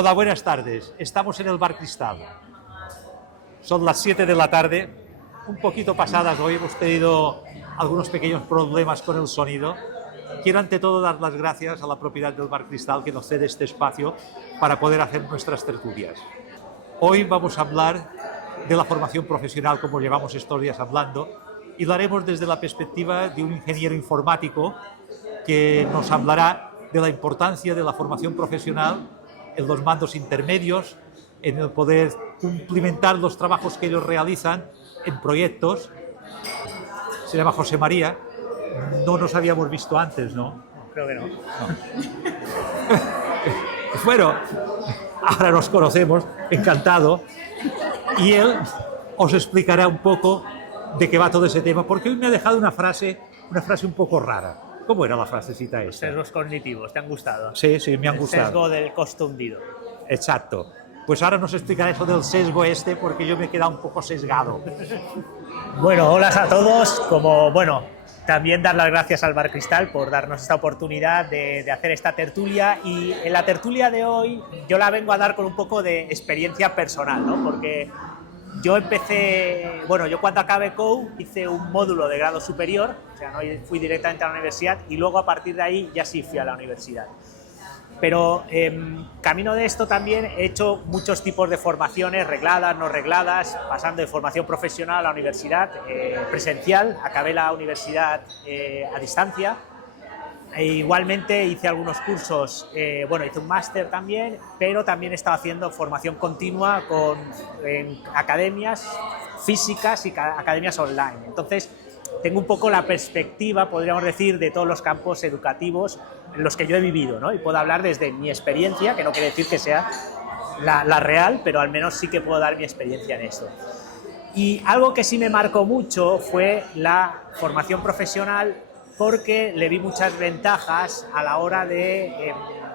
Hola, buenas tardes. Estamos en el Bar Cristal. Son las 7 de la tarde, un poquito pasadas hoy. Hemos tenido algunos pequeños problemas con el sonido. Quiero ante todo dar las gracias a la propiedad del Bar Cristal que nos cede este espacio para poder hacer nuestras tertulias. Hoy vamos a hablar de la formación profesional, como llevamos estos días hablando, y lo haremos desde la perspectiva de un ingeniero informático que nos hablará de la importancia de la formación profesional en los mandos intermedios, en el poder cumplimentar los trabajos que ellos realizan en proyectos. Se llama José María. No nos habíamos visto antes, ¿no? Creo que no. Bueno, ahora nos conocemos, encantado. Y él os explicará un poco de qué va todo ese tema, porque hoy me ha dejado una frase un poco rara. ¿Cómo era la frasecita esta? Sesgos cognitivos, ¿te han gustado? Sí, me han El gustado. sesgo del costo hundido. Exacto. Pues ahora nos explicará eso del sesgo porque yo me he quedado un poco sesgado. Bueno, hola a todos. También dar las gracias al Bar Cristal por darnos esta oportunidad de hacer esta tertulia. Y en la tertulia de hoy yo la vengo a dar con un poco de experiencia personal, ¿no? Porque yo empecé, yo cuando acabé COU hice un módulo de grado superior, o sea, no fui directamente a la universidad y luego a partir de ahí ya sí fui a la universidad. Pero camino de esto también he hecho muchos tipos de formaciones, regladas, no regladas, pasando de formación profesional a la universidad presencial, acabé la universidad a distancia. E igualmente hice algunos cursos, hice un máster también, pero también he estado haciendo formación continua en academias físicas y academias online. Entonces, tengo un poco la perspectiva, podríamos decir, de todos los campos educativos en los que yo he vivido, ¿no? Y puedo hablar desde mi experiencia, que no quiere decir que sea la real, pero al menos sí que puedo dar mi experiencia en esto. Y algo que sí me marcó mucho fue la formación profesional, porque le vi muchas ventajas a la hora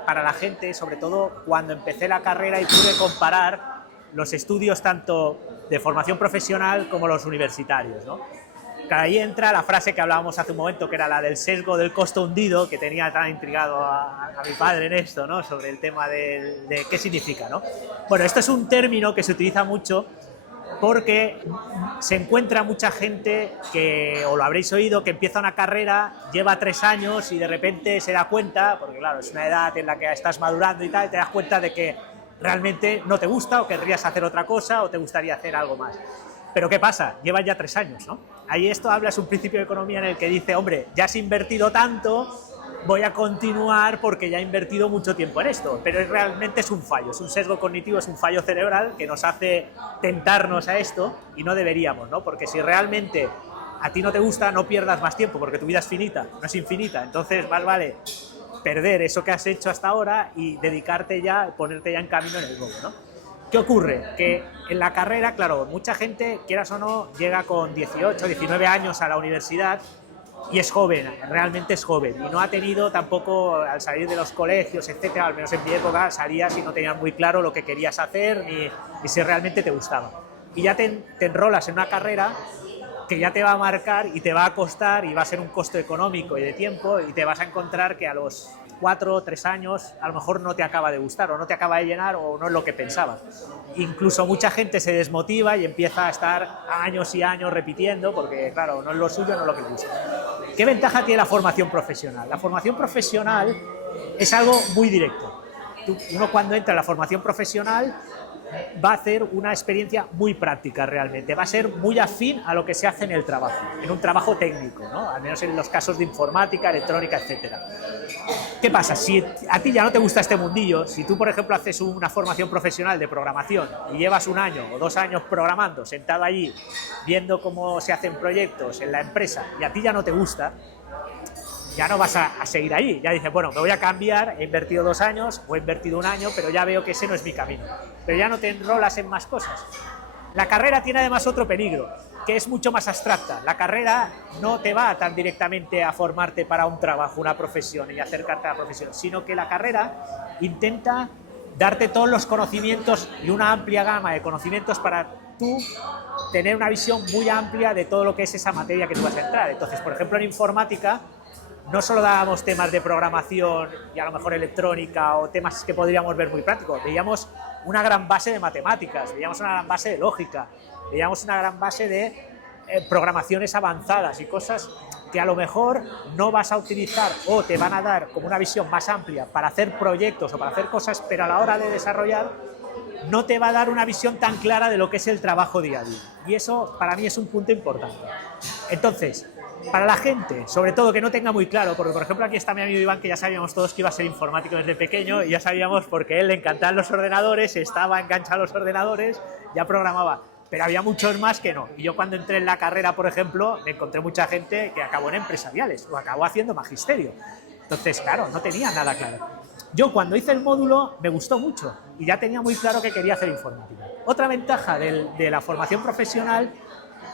para la gente, sobre todo cuando empecé la carrera y pude comparar los estudios tanto de formación profesional como los universitarios, ¿no? Ahí entra la frase que hablábamos hace un momento, que era la del sesgo del costo hundido, que tenía tan intrigado a mi padre en esto, ¿no? Sobre el tema de qué significa, ¿no? Bueno, esto es un término que se utiliza mucho porque se encuentra mucha gente que, o lo habréis oído, que empieza una carrera, lleva 3 años y de repente se da cuenta, porque claro, es una edad en la que estás madurando y tal, y te das cuenta de que realmente no te gusta o querrías hacer otra cosa o te gustaría hacer algo más. Pero ¿qué pasa? Llevas ya 3 años, ¿no? Ahí esto habla, es un principio de economía en el que dice, hombre, ya has invertido tanto, voy a continuar porque ya he invertido mucho tiempo en esto, pero realmente es un fallo, es un sesgo cognitivo, es un fallo cerebral que nos hace tentarnos a esto y no deberíamos, ¿no? Porque si realmente a ti no te gusta, no pierdas más tiempo, porque tu vida es finita, no es infinita, entonces más vale perder eso que has hecho hasta ahora y dedicarte ya, ponerte ya en camino en el nuevo, ¿no? ¿Qué ocurre? Que en la carrera, claro, mucha gente, quieras o no, llega con 18, 19 años a la universidad y es joven, realmente es joven, y no ha tenido tampoco, al salir de los colegios, etcétera, al menos en mi época, salías y no tenías muy claro lo que querías hacer ni si realmente te gustaba. Y ya te enrolas en una carrera que ya te va a marcar y te va a costar y va a ser un costo económico y de tiempo, y te vas a encontrar que a los 4 o 3 años a lo mejor no te acaba de gustar o no te acaba de llenar o no es lo que pensabas. Incluso mucha gente se desmotiva y empieza a estar años y años repitiendo porque, claro, no es lo suyo, no es lo que gusta. ¿Qué ventaja tiene la formación profesional? La formación profesional es algo muy directo. Uno cuando entra en la formación profesional va a hacer una experiencia muy práctica realmente, va a ser muy afín a lo que se hace en el trabajo, en un trabajo técnico, ¿no? Al menos en los casos de informática, electrónica, etcétera. ¿Qué pasa? Si a ti ya no te gusta este mundillo, si tú, por ejemplo, haces una formación profesional de programación y llevas 1 año o 2 años programando, sentado allí, viendo cómo se hacen proyectos en la empresa y a ti ya no te gusta, ya no vas a seguir ahí. Ya dices, bueno, me voy a cambiar, he invertido 2 años o he invertido 1 año, pero ya veo que ese no es mi camino. Pero ya no te enrolas en más cosas. La carrera tiene además otro peligro, que es mucho más abstracta. La carrera no te va tan directamente a formarte para un trabajo, una profesión y acercarte a la profesión, sino que la carrera intenta darte todos los conocimientos y una amplia gama de conocimientos para tú tener una visión muy amplia de todo lo que es esa materia que tú vas a entrar. Entonces, por ejemplo, en informática no solo dábamos temas de programación y a lo mejor electrónica o temas que podríamos ver muy prácticos, veíamos una gran base de matemáticas, veíamos una gran base de lógica, veíamos una gran base de programaciones avanzadas y cosas que a lo mejor no vas a utilizar o te van a dar como una visión más amplia para hacer proyectos o para hacer cosas, pero a la hora de desarrollar no te va a dar una visión tan clara de lo que es el trabajo día a día. Y eso para mí es un punto importante. Entonces, para la gente, sobre todo que no tenga muy claro, porque por ejemplo aquí está mi amigo Iván, que ya sabíamos todos que iba a ser informático desde pequeño y ya sabíamos porque a él le encantaban los ordenadores, estaba enganchado a los ordenadores, ya programaba. Pero había muchos más que no. Y yo cuando entré en la carrera, por ejemplo, me encontré mucha gente que acabó en empresariales o acabó haciendo magisterio. Entonces, claro, no tenía nada claro. Yo cuando hice el módulo me gustó mucho y ya tenía muy claro que quería hacer informática. Otra ventaja de la formación profesional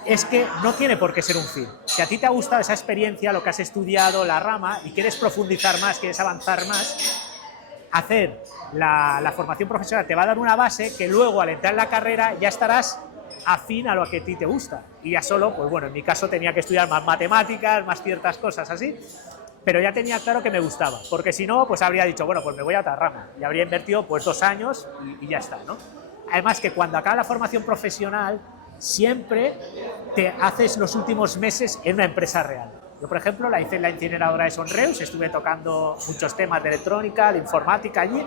es que no tiene por qué ser un fin. Si a ti te ha gustado esa experiencia, lo que has estudiado, la rama, y quieres profundizar más, quieres avanzar más, hacer la formación profesional te va a dar una base que luego al entrar en la carrera ya estarás afín a lo que a ti te gusta. Y ya solo, pues bueno, en mi caso tenía que estudiar más matemáticas, más ciertas cosas así, pero ya tenía claro que me gustaba, porque si no, pues habría dicho, bueno, pues me voy a otra rama, y habría invertido pues 2 años y ya está, ¿no? Además que cuando acaba la formación profesional, siempre te haces los últimos meses en una empresa real. Yo, por ejemplo, la hice en la incineradora de Sonreus, estuve tocando muchos temas de electrónica, de informática allí,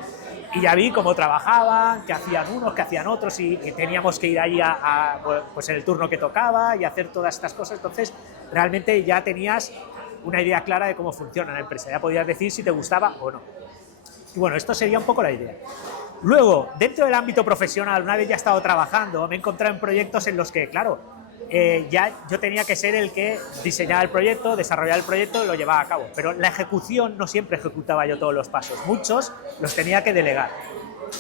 y ya vi cómo trabajaban, qué hacían unos, qué hacían otros, y teníamos que ir allí pues en el turno que tocaba y hacer todas estas cosas. Entonces, realmente ya tenías una idea clara de cómo funciona la empresa, ya podías decir si te gustaba o no. Y bueno, esto sería un poco la idea. Luego, dentro del ámbito profesional, una vez ya he estado trabajando, me he encontrado en proyectos en los que, claro, ya yo tenía que ser el que diseñaba el proyecto, desarrollaba el proyecto y lo llevaba a cabo. Pero la ejecución no siempre ejecutaba yo todos los pasos, muchos los tenía que delegar.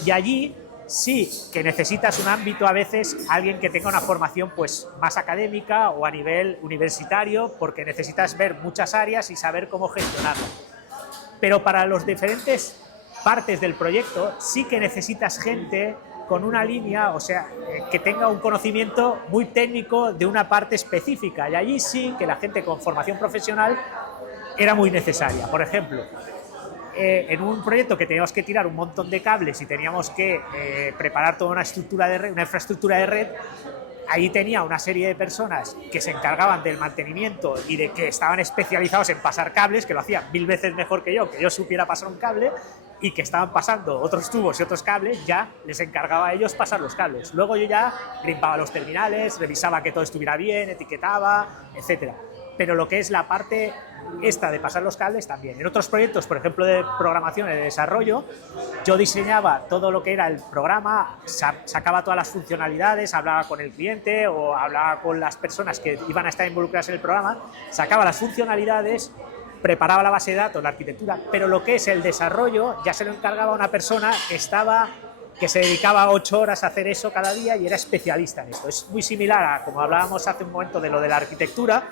Y allí sí que necesitas un ámbito, a veces, alguien que tenga una formación pues más académica o a nivel universitario, porque necesitas ver muchas áreas y saber cómo gestionarlas. Pero para los diferentes partes del proyecto sí que necesitas gente con una línea, o sea, que tenga un conocimiento muy técnico de una parte específica, y allí sí que la gente con formación profesional era muy necesaria. Por ejemplo, en un proyecto que teníamos que tirar un montón de cables y teníamos que preparar toda una estructura de red, una infraestructura de red, ahí tenía una serie de personas que se encargaban del mantenimiento y de que estaban especializados en pasar cables, que lo hacían 1000 veces mejor que yo supiera pasar un cable, y que estaban pasando otros tubos y otros cables, ya les encargaba a ellos pasar los cables. Luego yo ya limpaba los terminales, revisaba que todo estuviera bien, etiquetaba, etcétera. Pero lo que es la parte esta de pasar los cables también. En otros proyectos, por ejemplo, de programación y de desarrollo, yo diseñaba todo lo que era el programa, sacaba todas las funcionalidades, hablaba con el cliente o hablaba con las personas que iban a estar involucradas en el programa, sacaba las funcionalidades, preparaba la base de datos, la arquitectura, pero lo que es el desarrollo ya se lo encargaba una persona que se dedicaba 8 horas a hacer eso cada día y era especialista en esto. Es muy similar a, como hablábamos hace un momento, de lo de la arquitectura,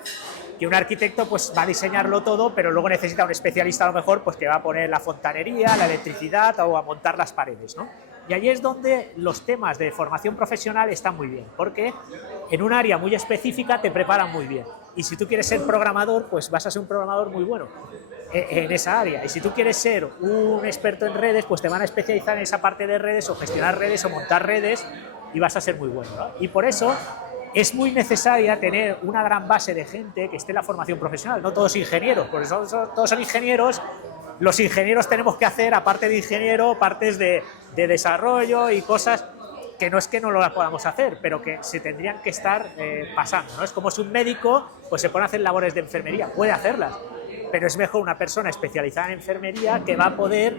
que un arquitecto pues va a diseñarlo todo, pero luego necesita un especialista a lo mejor pues que va a poner la fontanería, la electricidad o a montar las paredes, ¿no? Y allí es donde los temas de formación profesional están muy bien, porque en un área muy específica te preparan muy bien. Y si tú quieres ser programador, pues vas a ser un programador muy bueno en esa área. Y si tú quieres ser un experto en redes, pues te van a especializar en esa parte de redes o gestionar redes o montar redes y vas a ser muy bueno, ¿no? Y por eso es muy necesaria tener una gran base de gente que esté en la formación profesional, no todos ingenieros, porque todos son ingenieros. Los ingenieros tenemos que hacer, aparte de ingeniero, partes de desarrollo y cosas que no es que no lo podamos hacer, pero que se tendrían que estar pasando, ¿no? Es como si un médico pues se pone a hacer labores de enfermería, puede hacerlas, pero es mejor una persona especializada en enfermería que va a poder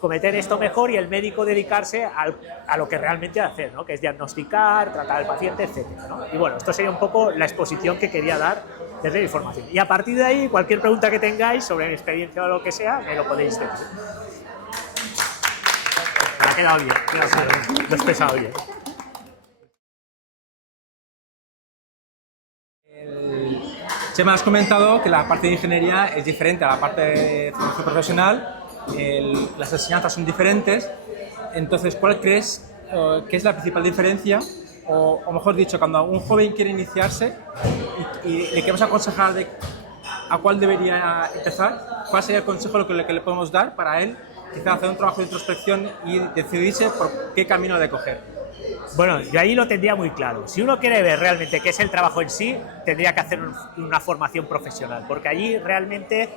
cometer esto mejor y el médico dedicarse a lo que realmente hacer, ¿no? Que es diagnosticar, tratar al paciente, etcétera, ¿no? Y bueno, esto sería un poco la exposición que quería dar desde la información. Y a partir de ahí, cualquier pregunta que tengáis sobre mi experiencia o lo que sea, me lo podéis decir. Me ha quedado bien, lo he expresado bien. Chema, has comentado que la parte de ingeniería es diferente a la parte de formación profesional, las enseñanzas son diferentes, entonces, ¿cuál crees que es la principal diferencia? O mejor dicho, cuando un joven quiere iniciarse y le queremos aconsejar de ¿a cuál debería empezar? ¿Cuál sería el consejo que le podemos dar para él? Quizá hacer un trabajo de introspección y decidirse por qué camino de coger. Bueno, yo ahí lo tendría muy claro. Si uno quiere ver realmente qué es el trabajo en sí, tendría que hacer una formación profesional, porque allí realmente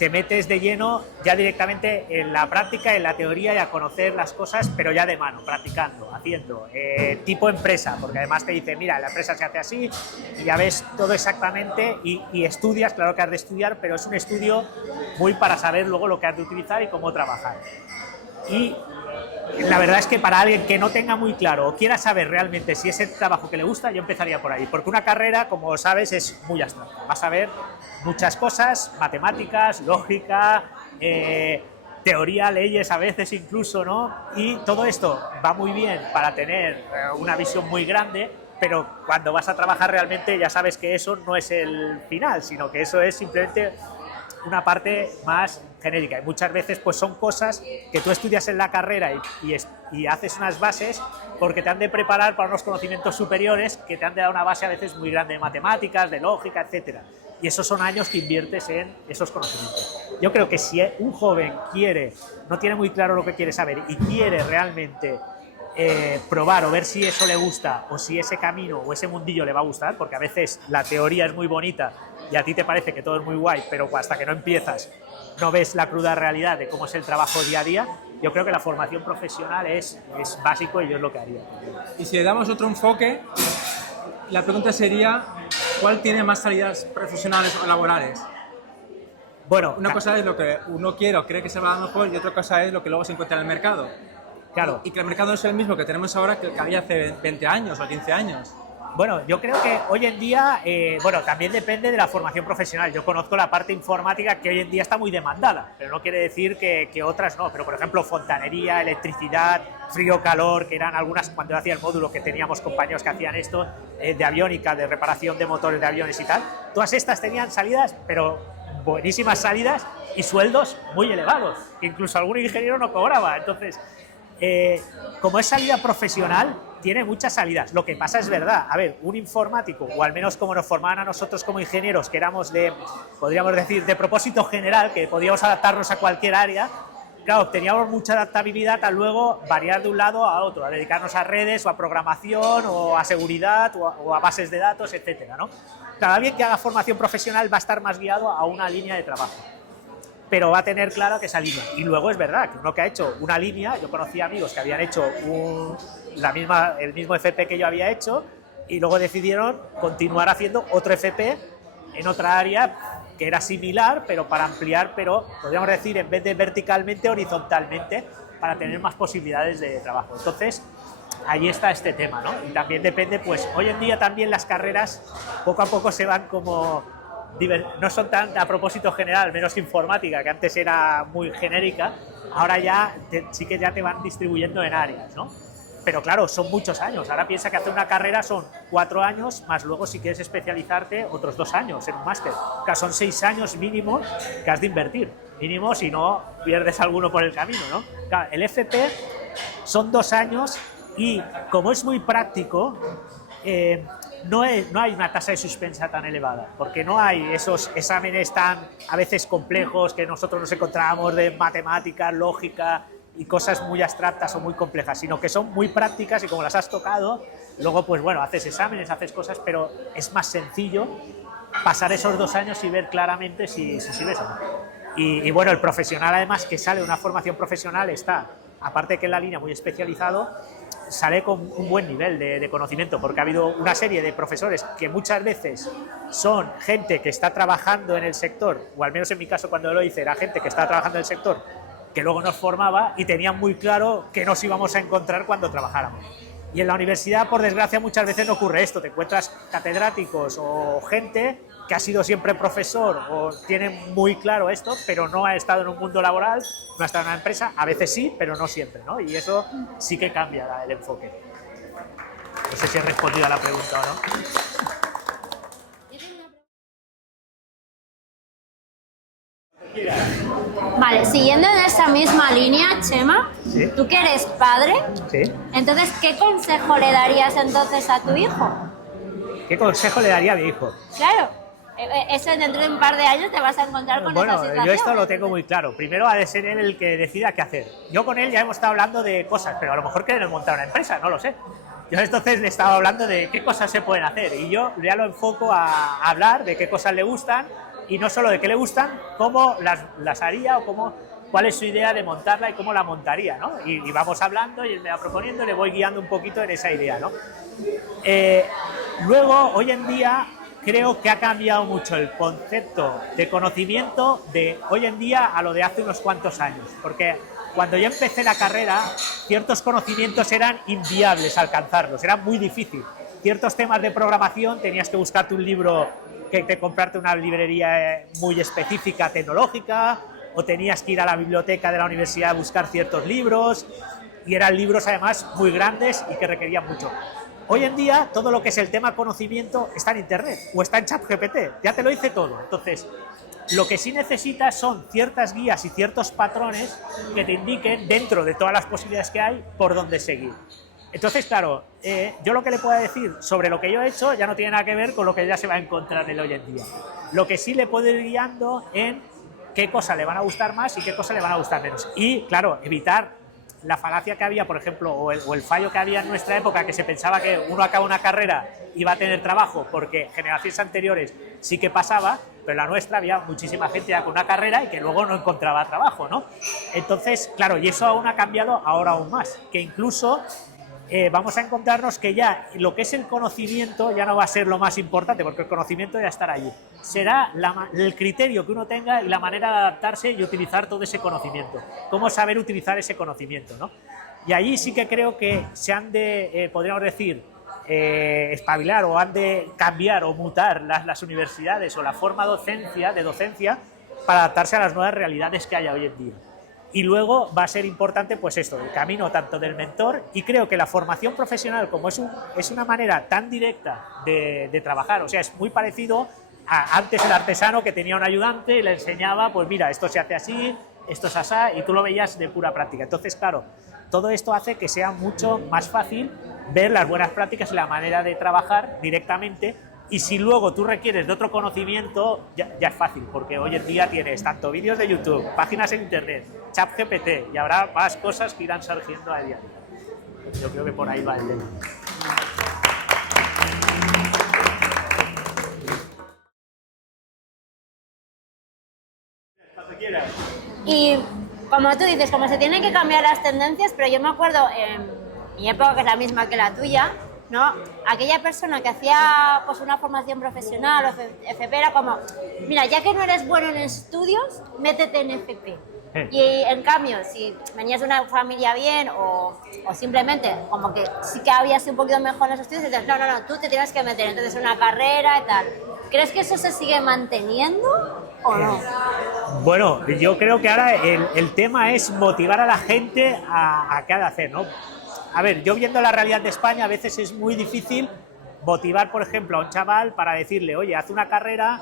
te metes de lleno ya directamente en la práctica, en la teoría y a conocer las cosas, pero ya de mano, practicando, haciendo, tipo empresa, porque además te dice, mira, la empresa se hace así y ya ves todo exactamente y estudias, claro que has de estudiar, pero es un estudio muy para saber luego lo que has de utilizar y cómo trabajar. Y la verdad es que para alguien que no tenga muy claro o quiera saber realmente si es el trabajo que le gusta, yo empezaría por ahí, porque una carrera, como sabes, es muy abstracta. Vas a ver muchas cosas, matemáticas, lógica, teoría, leyes a veces incluso, ¿no? Y todo esto va muy bien para tener una visión muy grande, pero cuando vas a trabajar realmente ya sabes que eso no es el final, sino que eso es simplemente una parte más genérica, y muchas veces pues son cosas que tú estudias en la carrera y haces unas bases porque te han de preparar para unos conocimientos superiores que te han de dar una base a veces muy grande de matemáticas, de lógica, etcétera. Y esos son años que inviertes en esos conocimientos. Yo creo que si un joven no tiene muy claro lo que quiere saber y quiere realmente probar o ver si eso le gusta o si ese camino o ese mundillo le va a gustar, porque a veces la teoría es muy bonita y a ti te parece que todo es muy guay, pero hasta que no empiezas no ves la cruda realidad de cómo es el trabajo día a día. Yo creo que la formación profesional es básico y yo es lo que haría. Y si le damos otro enfoque, la pregunta sería, ¿cuál tiene más salidas profesionales o laborales? Bueno, una cosa es lo que uno quiere o cree que se va a dar mejor y otra cosa es lo que luego se encuentra en el mercado. Claro. Y que el mercado no es el mismo que tenemos ahora que el que había hace 20 años o 15 años. Bueno, yo creo que hoy en día, bueno, también depende de la formación profesional. Yo conozco la parte informática que hoy en día está muy demandada, pero no quiere decir que otras no. Pero, por ejemplo, fontanería, electricidad, frío-calor, que eran algunas, cuando yo hacía el módulo, que teníamos compañeros que hacían esto, de aviónica, de reparación de motores de aviones y tal. Todas estas tenían salidas, pero buenísimas salidas y sueldos muy elevados, que incluso algún ingeniero no cobraba. Entonces, como es salida profesional, tiene muchas salidas. Lo que pasa es verdad, a ver, un informático, o al menos como nos formaban a nosotros como ingenieros, que éramos podríamos decir, de propósito general, que podíamos adaptarnos a cualquier área, claro, teníamos mucha adaptabilidad a luego variar de un lado a otro, a dedicarnos a redes, o a programación, o a seguridad, o a bases de datos, etcétera, ¿no? Claro, alguien que haga formación profesional va a estar más guiado a una línea de trabajo, pero va a tener claro que esa línea. Y luego es verdad que uno que ha hecho una línea, yo conocí amigos que habían hecho el mismo FP que yo había hecho y luego decidieron continuar haciendo otro FP en otra área que era similar, pero para ampliar, pero podríamos decir, en vez de verticalmente, horizontalmente, para tener más posibilidades de trabajo. Entonces, ahí está este tema, ¿no? Y también depende, pues, hoy en día también las carreras poco a poco se van como... no son tan a propósito general, menos informática, que antes era muy genérica, ahora ya sí que ya te van distribuyendo en áreas, ¿no? Pero claro, son muchos años. Ahora piensa que hacer una carrera son 4 años, más luego si quieres especializarte otros 2 años en un máster. O sea, son 6 años mínimo que has de invertir. Mínimo, si no pierdes alguno por el camino, ¿no? Claro, el FP son 2 años y como es muy práctico, no hay una tasa de suspensa tan elevada, porque no hay esos exámenes tan a veces complejos que nosotros nos encontrábamos de matemáticas, lógica y cosas muy abstractas o muy complejas, sino que son muy prácticas y como las has tocado, luego pues bueno, haces exámenes, haces cosas, pero es más sencillo pasar esos 2 años y ver claramente si sirves o no. Y bueno, el profesional además que sale de una formación profesional está, aparte que en la línea muy especializado, sale con un buen nivel de conocimiento, porque ha habido una serie de profesores que muchas veces son gente que está trabajando en el sector, o al menos en mi caso cuando lo hice era gente que estaba trabajando en el sector, que luego nos formaba y tenían muy claro que nos íbamos a encontrar cuando trabajáramos. Y en la universidad, por desgracia, muchas veces no ocurre esto, te encuentras catedráticos o gente que ha sido siempre profesor o tiene muy claro esto, pero no ha estado en un mundo laboral, no ha estado en una empresa, a veces sí, pero no siempre, ¿no? Y eso sí que cambia el enfoque. No sé si he respondido a la pregunta o no. Vale, siguiendo en esa misma línea, Chema, ¿Sí? tú que eres padre, ¿Sí? entonces, ¿qué consejo le darías entonces a tu hijo? ¿Qué consejo le daría a mi hijo? Claro, Eso dentro de un par de años te vas a encontrar con esa Bueno, situación. yo esto lo tengo muy claro. Primero ha de ser él el que decida qué hacer. Yo con él ya hemos estado hablando de cosas, pero a lo mejor quieren montar una empresa, no lo sé. Yo entonces le estaba hablando de qué cosas se pueden hacer y yo ya lo enfoco a hablar de qué cosas le gustan y no solo de qué le gustan, cómo las haría o cuál es su idea de montarla y cómo la montaría, ¿no? Y vamos hablando y él me va proponiendo y le voy guiando un poquito en esa idea, ¿no? Luego, hoy en día, creo que ha cambiado mucho el concepto de conocimiento de hoy en día a lo de hace unos cuantos años, porque cuando yo empecé la carrera, ciertos conocimientos eran inviables alcanzarlos, era muy difícil. Ciertos temas de programación tenías que buscarte un libro, comprarte una librería muy específica tecnológica, o tenías que ir a la biblioteca de la universidad a buscar ciertos libros, y eran libros además muy grandes y que requerían mucho. Hoy en día, todo lo que es el tema conocimiento está en Internet o está en ChatGPT, ya te lo dice todo. Entonces, lo que sí necesitas son ciertas guías y ciertos patrones que te indiquen, dentro de todas las posibilidades que hay, por dónde seguir. Entonces, claro, yo lo que le puedo decir sobre lo que yo he hecho ya no tiene nada que ver con lo que ya se va a encontrar en el hoy en día. Lo que sí le puedo ir guiando en qué cosas le van a gustar más y qué cosas le van a gustar menos. Y, claro, evitar la falacia que había, por ejemplo, o el fallo que había en nuestra época, que se pensaba que uno acaba una carrera y va a tener trabajo, porque generaciones anteriores sí que pasaba, pero en la nuestra había muchísima gente ya con una carrera y que luego no encontraba trabajo, ¿no? Entonces, claro, y eso aún ha cambiado ahora aún más, que incluso vamos a encontrarnos que ya lo que es el conocimiento ya no va a ser lo más importante, porque el conocimiento ya estará allí. Será el criterio que uno tenga y la manera de adaptarse y utilizar todo ese conocimiento. Cómo saber utilizar ese conocimiento, ¿no? Y allí sí que creo que se han de, podríamos decir, espabilar o han de cambiar o mutar las universidades o la forma de docencia para adaptarse a las nuevas realidades que hay hoy en día. Y luego va a ser importante, pues esto, el camino tanto del mentor, y creo que la formación profesional, como es una manera tan directa de trabajar, o sea, es muy parecido a antes el artesano que tenía un ayudante y le enseñaba, pues mira, esto se hace así, esto es así, y tú lo veías de pura práctica. Entonces, claro, todo esto hace que sea mucho más fácil ver las buenas prácticas y la manera de trabajar directamente. Y si luego tú requieres de otro conocimiento, ya es fácil, porque hoy en día tienes tanto vídeos de YouTube, páginas en Internet, ChatGPT, y habrá más cosas que irán surgiendo a diario. Yo creo que por ahí va el tema. Y como tú dices, como se tienen que cambiar las tendencias, pero yo me acuerdo en mi época, que es la misma que la tuya, ¿no? Aquella persona que hacía pues una formación profesional o FP era como, mira, ya que no eres bueno en estudios, métete en FP. Y en cambio, si venías de una familia bien o simplemente como que sí que habías sido un poquito mejor en los estudios, dices, no, tú te tienes que meter entonces en una carrera y tal. ¿Crees que eso se sigue manteniendo o no? Bueno, yo creo que ahora el tema es motivar a la gente a qué ha de hacer, ¿no? A ver, yo viendo la realidad de España, a veces es muy difícil motivar, por ejemplo, a un chaval para decirle, oye, haz una carrera,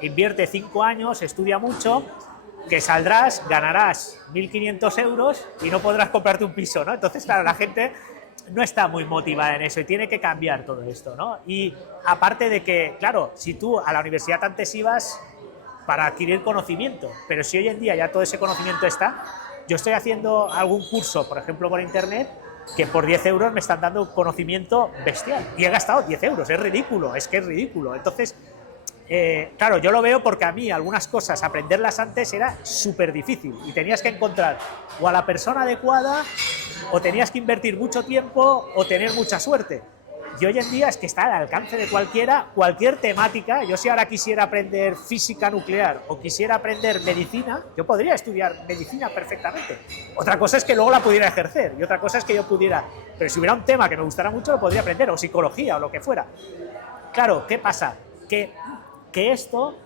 invierte 5 años, estudia mucho, que saldrás, ganarás 1.500 euros y no podrás comprarte un piso, ¿no? Entonces, claro, la gente no está muy motivada en eso y tiene que cambiar todo esto, ¿no? Y aparte de que, claro, si tú a la universidad antes ibas para adquirir conocimiento, pero si hoy en día ya todo ese conocimiento está, yo estoy haciendo algún curso, por ejemplo, por internet, que por 10 euros me están dando un conocimiento bestial. Y he gastado 10 euros, es ridículo, es que es ridículo. Entonces, claro, yo lo veo porque a mí algunas cosas, aprenderlas antes era súper difícil y tenías que encontrar o a la persona adecuada o tenías que invertir mucho tiempo o tener mucha suerte. Y hoy en día es que está al alcance de cualquier temática. Yo si ahora quisiera aprender física nuclear o quisiera aprender medicina, yo podría estudiar medicina perfectamente. Otra cosa es que luego la pudiera ejercer y otra cosa es que yo pudiera... Pero si hubiera un tema que me gustara mucho lo podría aprender, o psicología o lo que fuera. Claro, ¿qué pasa? Que esto,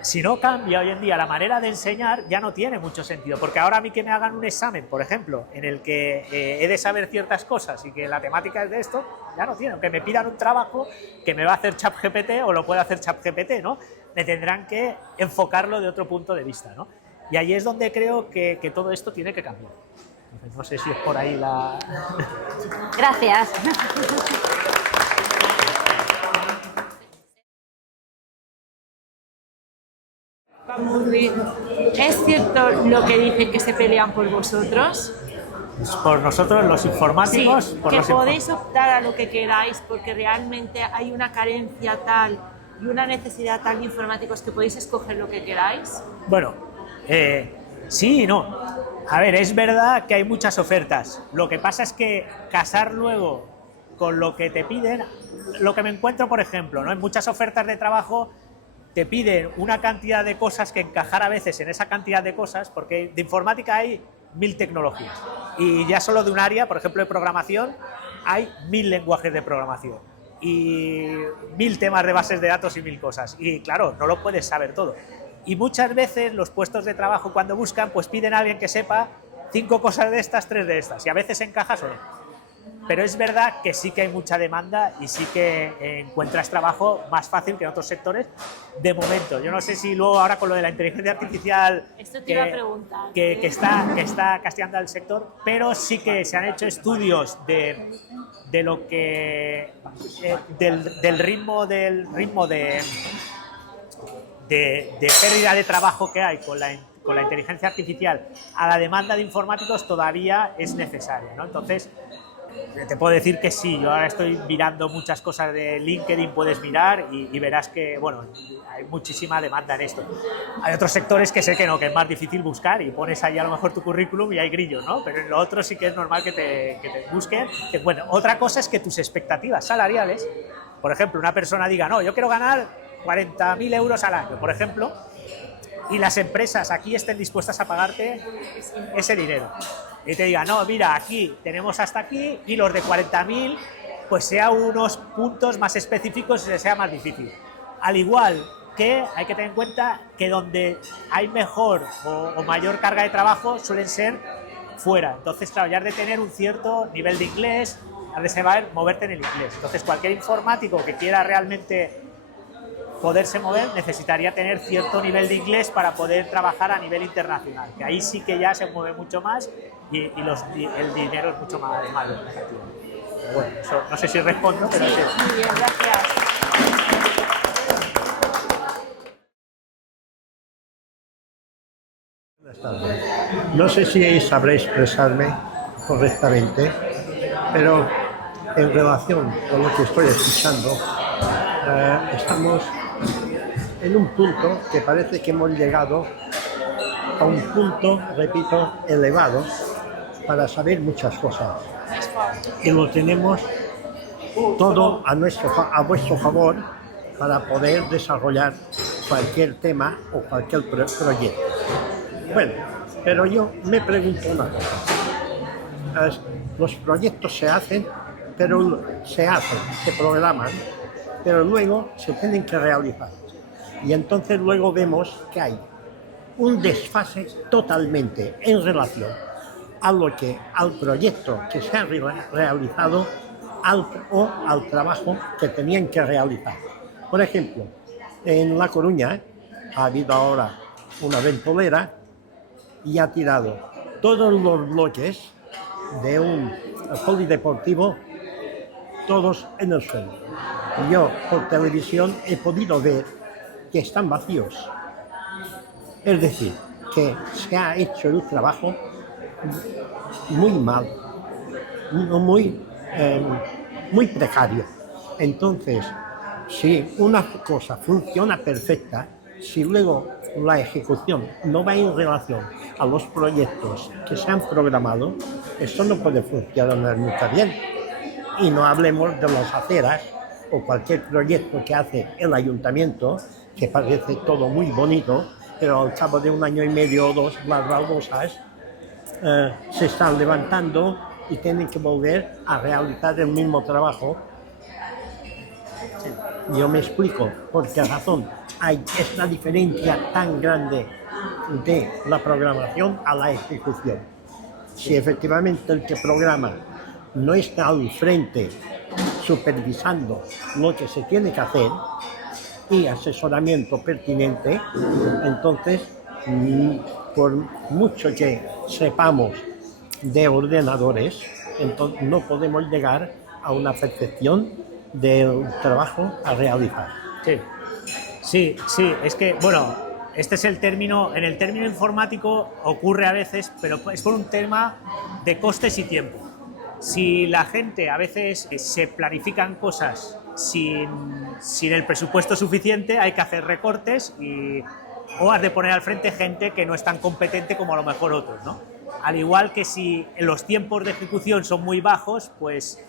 si no cambia hoy en día la manera de enseñar, ya no tiene mucho sentido, porque ahora a mí que me hagan un examen, por ejemplo, en el que he de saber ciertas cosas y que la temática es de esto, ya no tiene, que me pidan un trabajo que me va a hacer ChatGPT o lo puede hacer ChatGPT, ¿no? Me tendrán que enfocarlo de otro punto de vista, ¿no? Y ahí es donde creo que todo esto tiene que cambiar. Entonces, no sé si es por ahí la... Gracias. Luis, ¿es cierto lo que dicen que se pelean por vosotros? Por nosotros, los informáticos, Sí, por que los podéis optar a lo que queráis porque realmente hay una carencia tal y una necesidad tal de informáticos que podéis escoger lo que queráis. Bueno, sí y no. A ver, es verdad que hay muchas ofertas. Lo que pasa es que casar luego con lo que te piden, lo que me encuentro, por ejemplo, ¿no? En muchas ofertas de trabajo te piden una cantidad de cosas que encajar a veces en esa cantidad de cosas, porque de informática hay 1000 tecnologías y ya solo de un área, por ejemplo de programación, hay 1000 lenguajes de programación y 1000 temas de bases de datos y 1000 cosas, y claro, no lo puedes saber todo, y muchas veces los puestos de trabajo cuando buscan pues piden a alguien que sepa 5 cosas de estas, 3 de estas, y a veces encajas o no. Pero es verdad que sí que hay mucha demanda y sí que encuentras trabajo más fácil que en otros sectores de momento. Yo no sé si luego ahora con lo de la inteligencia artificial Esto te iba a preguntar. que está castigando al sector, pero sí que se han hecho estudios de lo que del ritmo de pérdida de trabajo que hay con la inteligencia artificial a la demanda de informáticos todavía es necesaria, ¿no? Entonces, te puedo decir que sí, yo ahora estoy mirando muchas cosas de LinkedIn, puedes mirar y verás que, bueno, hay muchísima demanda en esto. Hay otros sectores que sé que no, que es más difícil buscar y pones ahí a lo mejor tu currículum y hay grillos, ¿no? Pero en lo otro sí que es normal que te busquen. Bueno, otra cosa es que tus expectativas salariales, por ejemplo, una persona diga, no, yo quiero ganar 40.000 euros al año, por ejemplo, y las empresas aquí estén dispuestas a pagarte ese dinero. Y te digan, no, mira, aquí tenemos hasta aquí y los de 40.000 pues sea unos puntos más específicos y sea más difícil. Al igual que hay que tener en cuenta que donde hay mejor o mayor carga de trabajo suelen ser fuera. Entonces, claro, ya has de tener un cierto nivel de inglés, has de saber moverte en el inglés. Entonces, cualquier informático que quiera realmente poderse mover necesitaría tener cierto nivel de inglés para poder trabajar a nivel internacional, que ahí sí que ya se mueve mucho más y el dinero es mucho más mayor. Bueno, eso, no sé si respondo, pero Sí, muy bien, gracias. Buenas tardes. No sé si sabré expresarme correctamente, pero en relación con lo que estoy escuchando, estamos en un punto que parece que hemos llegado a un punto, repito, elevado para saber muchas cosas. Y lo tenemos todo a vuestro favor para poder desarrollar cualquier tema o cualquier proyecto. Bueno, pero yo me pregunto una cosa. Los proyectos se hacen, se programan, pero luego se tienen que realizar. Y entonces luego vemos que hay un desfase totalmente en relación al proyecto que se ha realizado al trabajo que tenían que realizar. Por ejemplo, en La Coruña ha habido ahora una ventolera y ha tirado todos los bloques de un polideportivo, todos en el suelo. Yo por televisión he podido ver que están vacíos. Es decir, que se ha hecho el trabajo muy mal, muy precario. Entonces, si una cosa funciona perfecta, si luego la ejecución no va en relación a los proyectos que se han programado, esto no puede funcionar nunca bien. Y no hablemos de las aceras o cualquier proyecto que hace el ayuntamiento, que parece todo muy bonito, pero al cabo de un año y medio o dos, las baldosas se están levantando y tienen que volver a realizar el mismo trabajo. Yo me explico por qué razón hay esta diferencia tan grande de la programación a la ejecución. Si efectivamente el que programa no está al frente supervisando lo que se tiene que hacer y asesoramiento pertinente, entonces, por mucho que sepamos de ordenadores, entonces no podemos llegar a una perfección del trabajo a realizar. Sí, es que, bueno, este es el término, en el término informático ocurre a veces, pero es por un tema de costes y tiempo. Si la gente a veces se planifican cosas sin el presupuesto suficiente, hay que hacer recortes o has de poner al frente gente que no es tan competente como a lo mejor otros, ¿no? Al igual que si los tiempos de ejecución son muy bajos, pues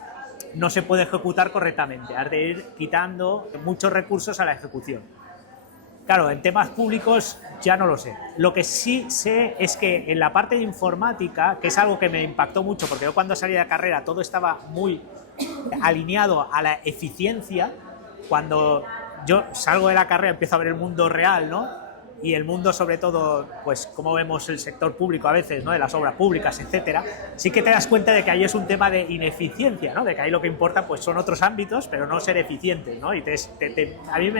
no se puede ejecutar correctamente, has de ir quitando muchos recursos a la ejecución. Claro, en temas públicos ya no lo sé. Lo que sí sé es que en la parte de informática, que es algo que me impactó mucho, porque yo cuando salí de la carrera todo estaba muy alineado a la eficiencia. Cuando yo salgo de la carrera empiezo a ver el mundo real, ¿no? Y el mundo, sobre todo, pues como vemos el sector público a veces, ¿no? De las obras públicas, etcétera, sí que te das cuenta de que ahí es un tema de ineficiencia, ¿no? De que ahí lo que importa pues son otros ámbitos, pero no ser eficientes, ¿no? Y a mí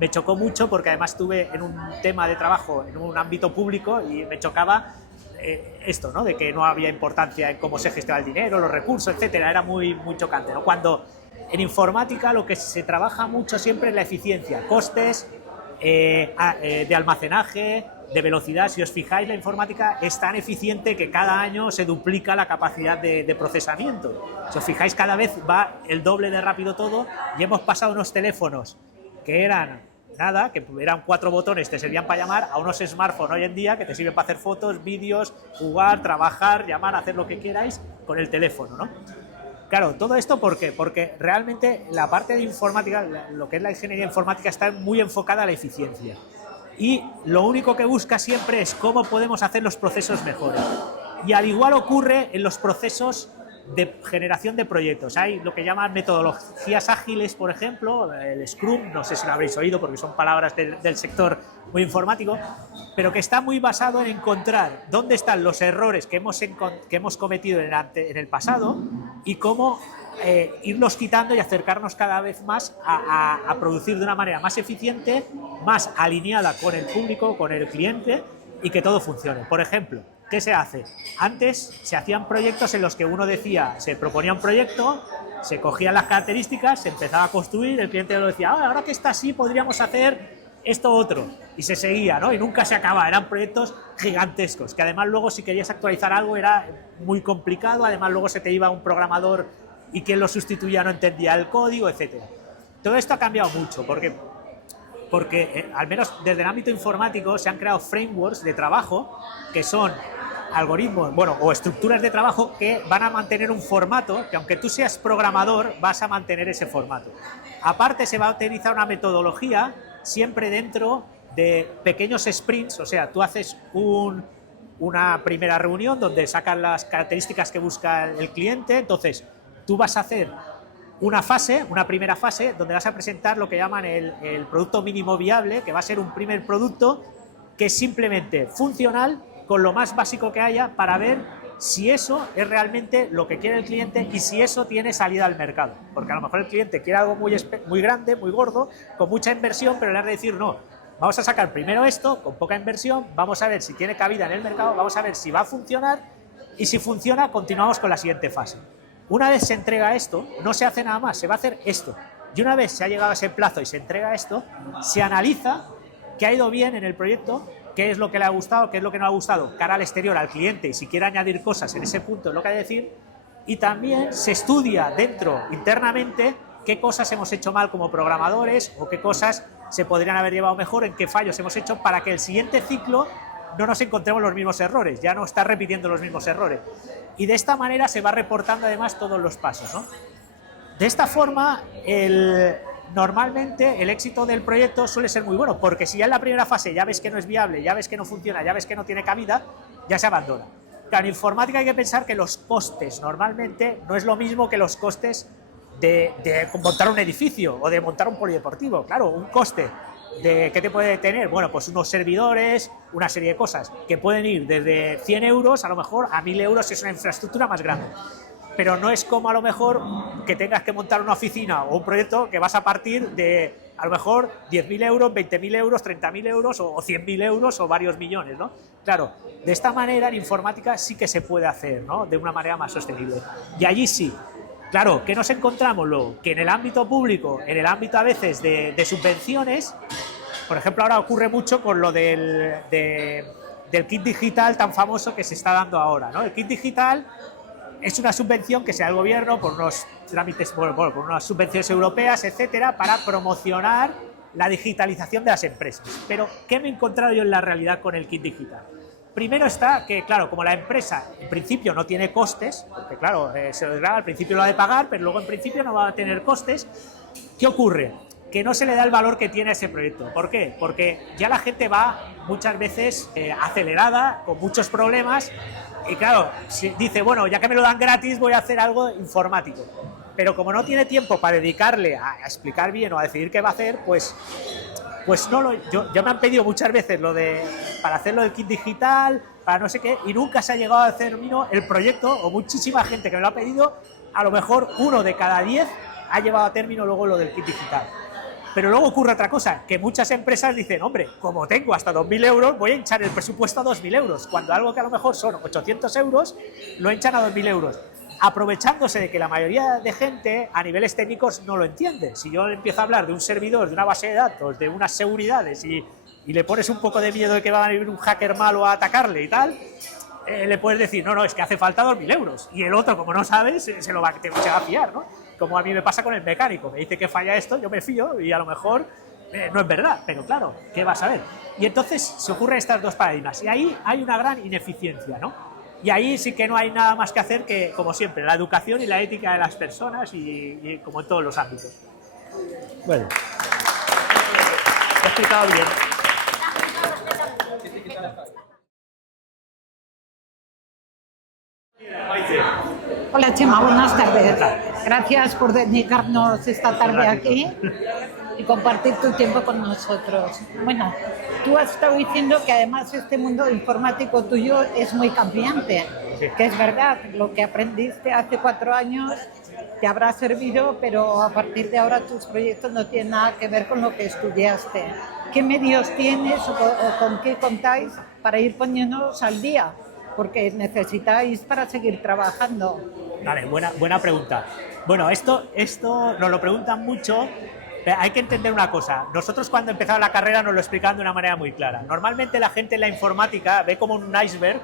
me chocó mucho porque además estuve en un tema de trabajo en un ámbito público y me chocaba esto, ¿no? De que no había importancia en cómo se gestiona el dinero, los recursos, etcétera. Era muy chocante, ¿no? Cuando en informática lo que se trabaja mucho siempre es la eficiencia, costes, de almacenaje, de velocidad. Si os fijáis, la informática es tan eficiente que cada año se duplica la capacidad de procesamiento. Si os fijáis, cada vez va el doble de rápido todo y hemos pasado unos teléfonos que eran nada, que eran 4 botones, te servían para llamar, a unos smartphones hoy en día que te sirven para hacer fotos, vídeos, jugar, trabajar, llamar, hacer lo que queráis con el teléfono, ¿no? Claro, todo esto ¿por qué? Porque realmente la parte de informática, lo que es la ingeniería informática, está muy enfocada a la eficiencia. Y lo único que busca siempre es cómo podemos hacer los procesos mejores. Y al igual ocurre en los procesos de generación de proyectos. Hay lo que llaman metodologías ágiles, por ejemplo, el Scrum, no sé si lo habréis oído porque son palabras del sector muy informático, pero que está muy basado en encontrar dónde están los errores que hemos cometido en el pasado y cómo irlos quitando y acercarnos cada vez más a producir de una manera más eficiente, más alineada con el público, con el cliente y que todo funcione. Por ejemplo, ¿qué se hace? Antes se hacían proyectos en los que uno decía, se proponía un proyecto, se cogían las características, se empezaba a construir, el cliente lo decía, ahora que está así podríamos hacer esto otro, y se seguía, ¿no? Y nunca se acababa, eran proyectos gigantescos, que además luego si querías actualizar algo era muy complicado, además luego se te iba un programador y quien lo sustituía no entendía el código, etc. Todo esto ha cambiado mucho, porque al menos desde el ámbito informático se han creado frameworks de trabajo que son algoritmos, o estructuras de trabajo que van a mantener un formato, que aunque tú seas programador vas a mantener ese formato. Aparte se va a utilizar una metodología siempre dentro de pequeños sprints, o sea, tú haces una primera reunión donde sacas las características que busca el cliente, entonces tú vas a hacer una primera fase donde vas a presentar lo que llaman el producto mínimo viable, que va a ser un primer producto que es simplemente funcional con lo más básico que haya para ver si eso es realmente lo que quiere el cliente y si eso tiene salida al mercado. Porque a lo mejor el cliente quiere algo muy grande, muy gordo, con mucha inversión, pero le has de decir no, vamos a sacar primero esto con poca inversión, vamos a ver si tiene cabida en el mercado, vamos a ver si va a funcionar y si funciona continuamos con la siguiente fase. Una vez se entrega esto, no se hace nada más, se va a hacer esto. Y una vez se ha llegado a ese plazo y se entrega esto, se analiza qué ha ido bien en el proyecto, qué es lo que le ha gustado, qué es lo que no le ha gustado, cara al exterior, al cliente, y si quiere añadir cosas en ese punto es lo que hay que decir. Y también se estudia internamente, qué cosas hemos hecho mal como programadores o qué cosas se podrían haber llevado mejor, en qué fallos hemos hecho para que el siguiente ciclo no nos encontremos los mismos errores, ya no está repitiendo los mismos errores. Y de esta manera se va reportando además todos los pasos, ¿no? De esta forma, normalmente el éxito del proyecto suele ser muy bueno, porque si ya en la primera fase ya ves que no es viable, ya ves que no funciona, ya ves que no tiene cabida, ya se abandona. Claro, en informática hay que pensar que los costes normalmente no es lo mismo que los costes de montar un edificio o de montar un polideportivo. Claro, un coste ¿qué te puede tener? Bueno, pues unos servidores, una serie de cosas que pueden ir desde 100 euros a lo mejor a 1000 euros si es una infraestructura más grande. Pero no es como a lo mejor que tengas que montar una oficina o un proyecto que vas a partir de a lo mejor 10.000 euros, 20.000 euros, 30.000 euros o 100.000 euros o varios millones, ¿no? Claro, de esta manera en informática sí que se puede hacer, ¿no? De una manera más sostenible. Y allí sí. Claro, ¿qué nos encontramos luego? Que en el ámbito público, en el ámbito a veces de subvenciones, por ejemplo, ahora ocurre mucho con lo del kit digital tan famoso que se está dando ahora, ¿no? El kit digital es una subvención que se da al gobierno por unos trámites, por unas subvenciones europeas, etcétera, para promocionar la digitalización de las empresas. Pero, ¿qué me he encontrado yo en la realidad con el kit digital? Primero está que, claro, como la empresa en principio no tiene costes, porque claro, se lo graba, al principio lo ha de pagar, pero luego en principio no va a tener costes, ¿qué ocurre? Que no se le da el valor que tiene a ese proyecto. ¿Por qué? Porque ya la gente va muchas veces acelerada, con muchos problemas, y claro, si dice, bueno, ya que me lo dan gratis voy a hacer algo informático. Pero como no tiene tiempo para dedicarle a explicar bien o a decidir qué va a hacer, pues no yo me han pedido muchas veces para hacerlo del kit digital, para no sé qué, y nunca se ha llegado a hacer el proyecto, o muchísima gente que me lo ha pedido, a lo mejor 1 de cada 10 ha llevado a término luego lo del kit digital. Pero luego ocurre otra cosa, que muchas empresas dicen, hombre, como tengo hasta 2.000 euros, voy a hinchar el presupuesto a 2.000 euros, cuando algo que a lo mejor son 800 euros, lo hinchan a 2.000 euros, aprovechándose de que la mayoría de gente a niveles técnicos no lo entiende. Si yo empiezo a hablar de un servidor, de una base de datos, de unas seguridades y le pones un poco de miedo de que va a venir un hacker malo a atacarle y tal, le puedes decir, no, es que hace falta 2.000 euros. Y el otro, como no sabes, se va a fiar, ¿no? Como a mí me pasa con el mecánico, me dice que falla esto, yo me fío y a lo mejor no es verdad, pero claro, ¿qué vas a ver? Y entonces se ocurren estas dos paradigmas y ahí hay una gran ineficiencia, ¿no? Y ahí sí que no hay nada más que hacer que, como siempre, la educación y la ética de las personas y como en todos los ámbitos. Bueno, ¿Te he explicado bien? Hola Chema, buenas tardes. Gracias por dedicarnos esta tarde aquí y compartir tu tiempo con nosotros. Bueno, tú has estado diciendo que además este mundo informático tuyo es muy cambiante, que es verdad, lo que aprendiste hace 4 años te habrá servido, pero a partir de ahora tus proyectos no tienen nada que ver con lo que estudiaste. ¿Qué medios tienes o con qué contáis para ir poniéndonos al día? Porque necesitáis para seguir trabajando. Vale, buena pregunta. Bueno, esto nos lo preguntan mucho. Hay que entender una cosa. Nosotros cuando empezamos la carrera nos lo explicaban de una manera muy clara. Normalmente la gente en la informática ve como un iceberg,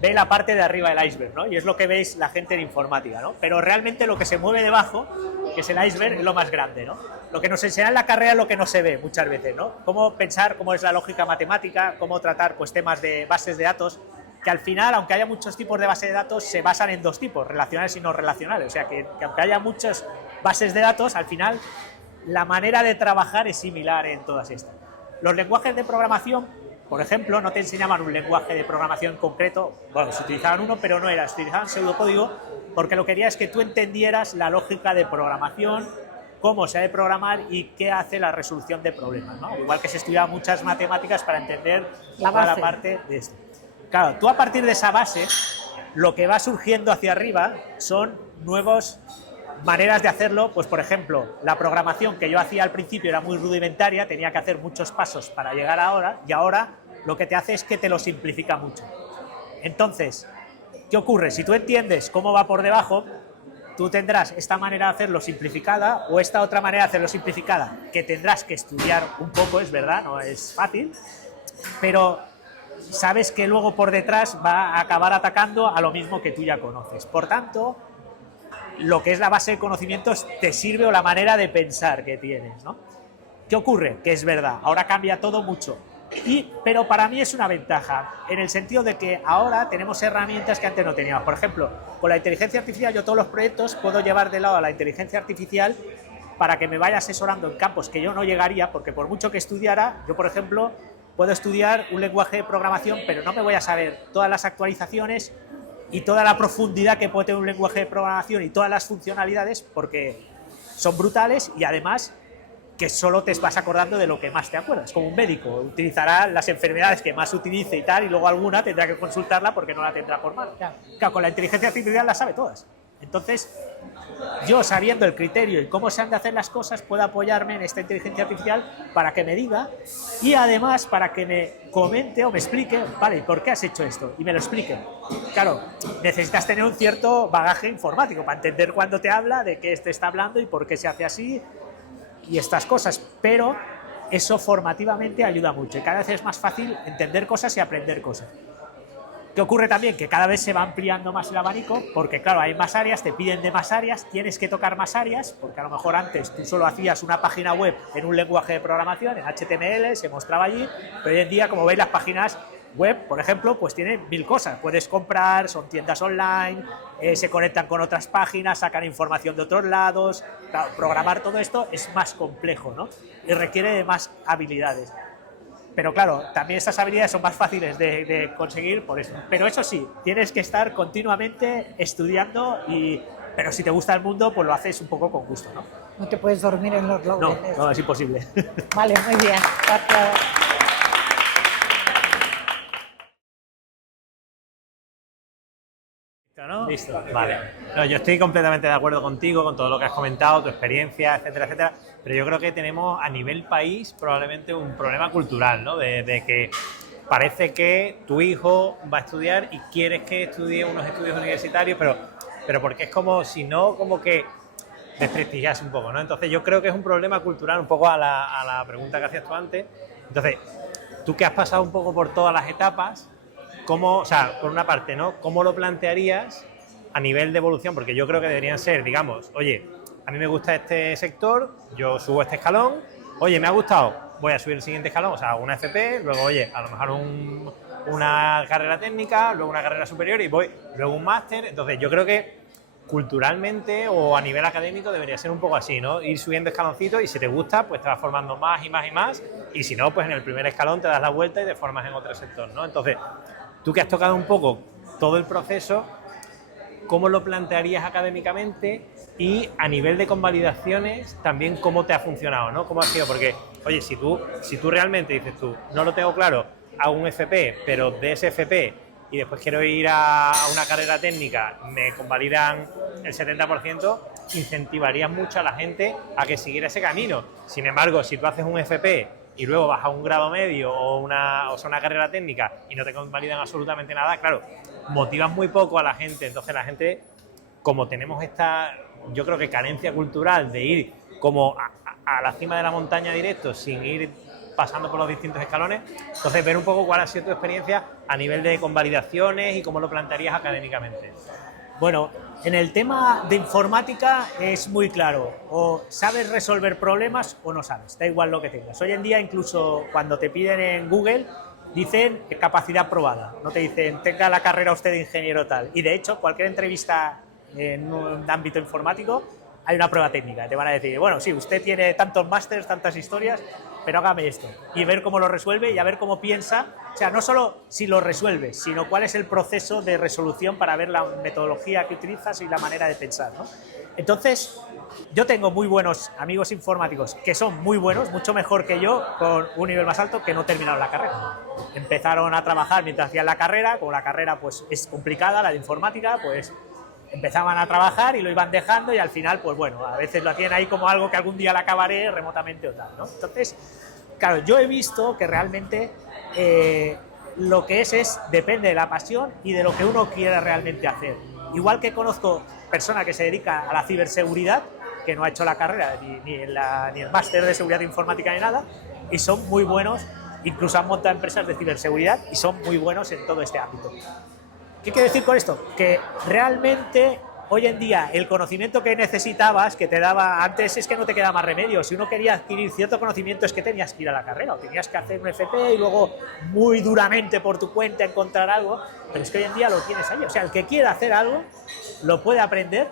ve la parte de arriba del iceberg, ¿no? Y es lo que veis la gente en informática, ¿no? Pero realmente lo que se mueve debajo, que es el iceberg, es lo más grande, ¿no? Lo que nos enseña en la carrera es lo que no se ve muchas veces, ¿no? Cómo pensar, cómo es la lógica matemática, cómo tratar pues temas de bases de datos, que al final, aunque haya muchos tipos de bases de datos, se basan en 2 tipos, relacionales y no relacionales. O sea, que aunque haya muchas bases de datos, al final la manera de trabajar es similar en todas estas. Los lenguajes de programación, por ejemplo, no te enseñaban un lenguaje de programación concreto, bueno, se utilizaban uno, pero no era, se utilizaban pseudocódigo, porque lo que quería es que tú entendieras la lógica de programación, cómo se ha de programar y qué hace la resolución de problemas, ¿no? Igual que se estudiaban muchas matemáticas para entender toda la parte de esto. Claro, tú a partir de esa base, lo que va surgiendo hacia arriba son nuevas maneras de hacerlo. Pues por ejemplo, la programación que yo hacía al principio era muy rudimentaria, tenía que hacer muchos pasos para llegar ahora, y ahora lo que te hace es que te lo simplifica mucho. Entonces, ¿qué ocurre? Si tú entiendes cómo va por debajo, tú tendrás esta manera de hacerlo simplificada o esta otra manera de hacerlo simplificada, que tendrás que estudiar un poco, es verdad, no es fácil, pero sabes que luego por detrás va a acabar atacando a lo mismo que tú ya conoces. Por tanto, lo que es la base de conocimientos te sirve, o la manera de pensar que tienes, ¿no? ¿Qué ocurre? Que es verdad, ahora cambia todo mucho. Pero para mí es una ventaja, en el sentido de que ahora tenemos herramientas que antes no teníamos. Por ejemplo, con la inteligencia artificial, yo todos los proyectos puedo llevar de lado a la inteligencia artificial para que me vaya asesorando en campos que yo no llegaría, porque por mucho que estudiara, yo por ejemplo puedo estudiar un lenguaje de programación, pero no me voy a saber todas las actualizaciones y toda la profundidad que puede tener un lenguaje de programación y todas las funcionalidades, porque son brutales y además que solo te vas acordando de lo que más te acuerdas. Como un médico, utilizará las enfermedades que más utilice y tal, y luego alguna tendrá que consultarla porque no la tendrá por mano. Claro, con la inteligencia artificial las sabe todas. Entonces, yo sabiendo el criterio y cómo se han de hacer las cosas, puedo apoyarme en esta inteligencia artificial para que me diga y además para que me comente o me explique, vale, ¿por qué has hecho esto? Y me lo explique. Claro, necesitas tener un cierto bagaje informático para entender cuándo te habla, de qué te está hablando y por qué se hace así y estas cosas, pero eso formativamente ayuda mucho y cada vez es más fácil entender cosas y aprender cosas. ¿Qué ocurre también? Que cada vez se va ampliando más el abanico, porque claro, hay más áreas, te piden de más áreas, tienes que tocar más áreas, porque a lo mejor antes tú solo hacías una página web en un lenguaje de programación, en HTML, se mostraba allí, pero hoy en día, como veis, las páginas web, por ejemplo, pues tienen 1000 cosas. Puedes comprar, son tiendas online, se conectan con otras páginas, sacan información de otros lados. Claro, programar todo esto es más complejo, ¿no? Y requiere de más habilidades. Pero claro, también esas habilidades son más fáciles de conseguir por eso. Pero eso sí, tienes que estar continuamente estudiando, pero si te gusta el mundo, pues lo haces un poco con gusto, ¿no? No te puedes dormir en los No, laureles. no, es imposible. Vale, muy bien. Gracias. ¿No? Listo. Vale. No, yo estoy completamente de acuerdo contigo, con todo lo que has comentado, tu experiencia, etcétera, etcétera, pero yo creo que tenemos a nivel país probablemente un problema cultural, ¿no? De que parece que tu hijo va a estudiar y quieres que estudie unos estudios universitarios, pero porque es como si no, como que desprestigias un poco, ¿no? Entonces yo creo que es un problema cultural, un poco a la pregunta que hacías tú antes. Entonces, tú que has pasado un poco por todas las etapas, ¿cómo, o sea, por una parte, ¿no? ¿Cómo lo plantearías a nivel de evolución? Porque yo creo que deberían ser, digamos, oye, a mí me gusta este sector, yo subo este escalón, oye, me ha gustado, voy a subir el siguiente escalón, o sea, una FP, luego, oye, a lo mejor una carrera técnica, luego una carrera superior y voy, luego un máster. Entonces, yo creo que culturalmente o a nivel académico debería ser un poco así, ¿no? Ir subiendo escaloncitos y si te gusta, pues te vas formando más y más y más, y si no, pues en el primer escalón te das la vuelta y te formas en otro sector, ¿no? Entonces, tú que has tocado un poco todo el proceso, ¿cómo lo plantearías académicamente? Y a nivel de convalidaciones, también cómo te ha funcionado, ¿no? ¿Cómo ha sido? Porque, oye, si tú realmente dices tú, no lo tengo claro, hago un FP, pero de ese FP y después quiero ir a una carrera técnica, me convalidan el 70%, incentivarías mucho a la gente a que siguiera ese camino. Sin embargo, si tú haces un FP y luego vas a un grado medio o una carrera técnica y no te convalidan absolutamente nada, claro, motivas muy poco a la gente. Entonces la gente, como tenemos esta, yo creo que carencia cultural de ir como a la cima de la montaña directo sin ir pasando por los distintos escalones, entonces ver un poco cuál ha sido tu experiencia a nivel de convalidaciones y cómo lo plantearías académicamente. Bueno, en el tema de informática es muy claro, o sabes resolver problemas o no sabes, da igual lo que tengas. Hoy en día incluso cuando te piden en Google dicen capacidad probada, no te dicen tenga la carrera usted de ingeniero tal. Y de hecho cualquier entrevista en un ámbito informático hay una prueba técnica, te van a decir, bueno, sí, usted tiene tantos másters, tantas historias, pero hágame esto, y ver cómo lo resuelve y a ver cómo piensa, o sea, no solo si lo resuelves, sino cuál es el proceso de resolución para ver la metodología que utilizas y la manera de pensar, ¿no? Entonces, yo tengo muy buenos amigos informáticos que son muy buenos, mucho mejor que yo, con un nivel más alto, que no terminaron la carrera. Empezaron a trabajar mientras hacían la carrera, como la carrera pues es complicada, la de informática, pues empezaban a trabajar y lo iban dejando y al final, pues bueno, a veces lo tienen ahí como algo que algún día la acabaré remotamente o tal, ¿no? Entonces, claro, yo he visto que realmente lo que es depende de la pasión y de lo que uno quiera realmente hacer. Igual que conozco persona que se dedica a la ciberseguridad, que no ha hecho la carrera ni el máster de seguridad informática ni nada, y son muy buenos, incluso han montado empresas de ciberseguridad y son muy buenos en todo este ámbito. ¿Qué quiero decir con esto? Que realmente hoy en día el conocimiento que necesitabas, que te daba antes, es que no te queda más remedio. Si uno quería adquirir cierto conocimiento es que tenías que ir a la carrera o tenías que hacer un FP y luego muy duramente por tu cuenta encontrar algo, pero es que hoy en día lo tienes ahí. O sea, el que quiera hacer algo lo puede aprender